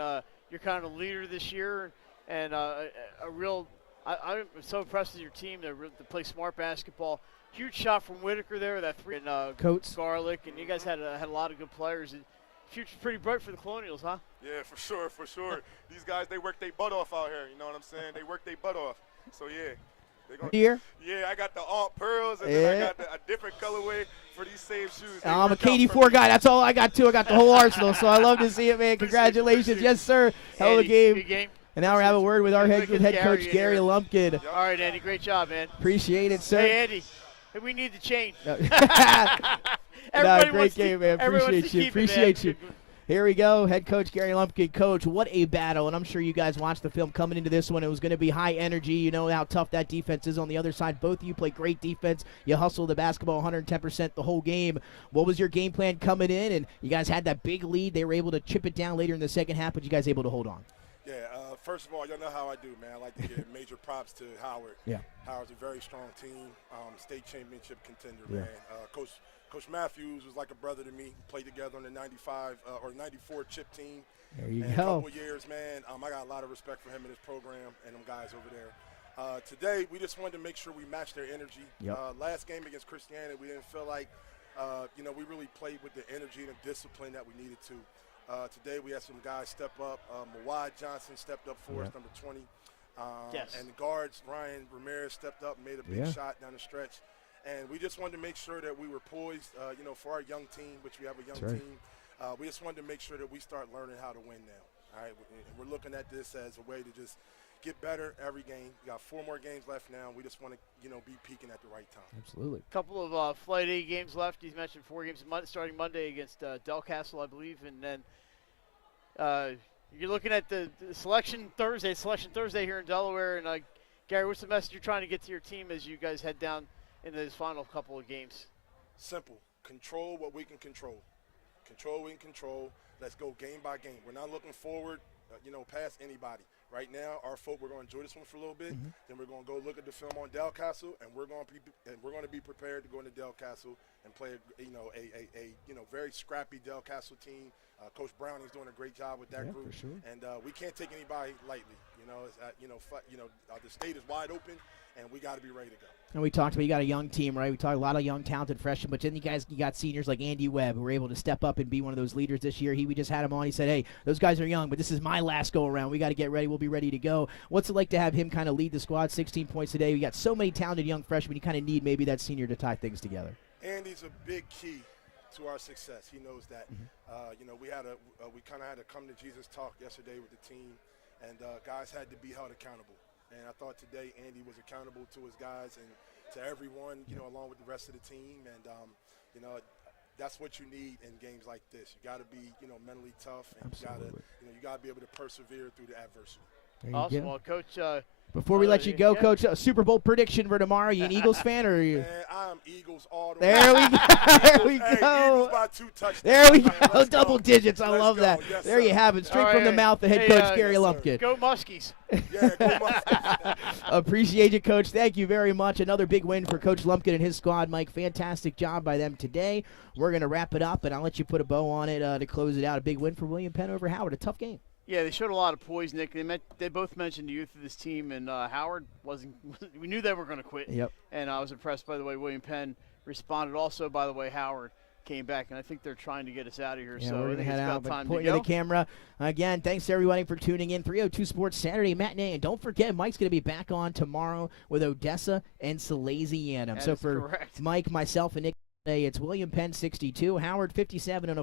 you're kind of a leader this year, and a real. I'm so impressed with your team to play smart basketball. Huge shot from Whitaker there, that 3, and Coates. Garlic, and you guys had a lot of good players. Future's pretty bright for the Colonials, huh? Yeah, for sure. These guys, they work their butt off out here. You know what I'm saying? They work their butt off. So yeah. Here? Yeah, I got the alt pearls, and then I got a different colorway for these same shoes. I'm a KD4 guy. That's all I got, too. I got the whole arsenal, so I love to see it, man. Congratulations. Yes, sir. Hell of a game. Good game. And now we're having a word with our head coach, Gary Lumpkin. All right, Andy. Great job, man. Appreciate it, sir. Hey, Andy. Hey, we need the change. Great game, man. Appreciate you. Here we go. Head coach Gary Lumpkin. Coach, what a battle. And I'm sure you guys watched the film coming into this one. It was going to be high energy. You know how tough that defense is on the other side. Both of you play great defense. You hustle the basketball 110% the whole game. What was your game plan coming in? And you guys had that big lead. They were able to chip it down later in the second half, but you guys able to hold on. Yeah, First of all, y'all know how I do, man. I like to give major props to Howard. Yeah. Howard's a very strong team, state championship contender, Yeah. man. Coach Matthews was like a brother to me. We played together on the 95 or 94 chip team. There you and go. A couple years, man. I got a lot of respect for him and his program and them guys over there. Today, we just wanted to make sure we matched their energy. Yep. Last game against Christianity, we didn't feel like, we really played with the energy and the discipline that we needed to. Today, we had some guys step up. Mawad Johnson stepped up for us, number 20. Yes. And the guards, Ryan Ramirez, stepped up and made a big shot down the stretch. And we just wanted to make sure that we were poised, for our young team, which we have a young team. We just wanted to make sure that we start learning how to win now. All right, and we're looking at this as a way to just get better every game. We got 4 more games left now. We just want to, be peaking at the right time. Absolutely. A couple of Flight A games left. He's mentioned 4 games starting Monday against Del Castle, I believe, and then you're looking at the selection Thursday here in Delaware. And Gary, what's the message you're trying to get to your team as you guys head down in those final couple of games? Simple. Control what we can control. Control what we can control. Let's go game by game. We're not looking forward, past anybody. Right now, we're going to enjoy this one for a little bit. Then we're going to go look at the film on Del Castle, and we're going to be prepared to go into Del Castle and play a very scrappy Del Castle team. Coach Browning's doing a great job with that group, for sure. and we can't take anybody lightly. The state is wide open, and we got to be ready to go. And we talked about you got a young team, right? We talked a lot of young, talented freshmen, but then you got seniors like Andy Webb who were able to step up and be one of those leaders this year. We just had him on. He said, hey, those guys are young, but this is my last go-around. We got to get ready. We'll be ready to go. What's it like to have him kind of lead the squad? 16 points today. We got so many talented young freshmen. You kind of need maybe that senior to tie things together. Andy's a big key to our success. He knows that. We kind of had a come to Jesus talk yesterday with the team, and guys had to be held accountable. And I thought today Andy was accountable to his guys and to everyone, along with the rest of the team. And, that's what you need in games like this. You got to be, mentally tough, and you got to be able to persevere through the adversity. Awesome. Well, Coach, before we let you go, Coach, a Super Bowl prediction for tomorrow. Are you an Eagles fan or are you? Man, I'm Eagles all the way. There we go. Eagles by 2 touchdowns. There we go. Double digits. I love that. Yes, there you have it. Straight from the mouth of head coach Gary Lumpkin. Go Muskies. Yeah, go Muskies. Appreciate you, Coach. Thank you very much. Another big win for Coach Lumpkin and his squad. Mike, fantastic job by them today. We're going to wrap it up, and I'll let you put a bow on it to close it out. A big win for William Penn over Howard. A tough game. Yeah, they showed a lot of poise, Nick. They both mentioned the youth of this team, and Howard wasn't. We knew they were going to quit. Yep. And I was impressed by the way William Penn responded. Also, by the way, Howard came back, and I think they're trying to get us out of here. Yeah, so we're I going to think head it's out. about time Point to to go. the camera. Again, thanks to everybody for tuning in. 302 Sports Saturday Matinee. And don't forget, Mike's going to be back on tomorrow with Odessa and Salesianum. So for correct. Mike, myself, and Nick today, it's William Penn 62, Howard 57, and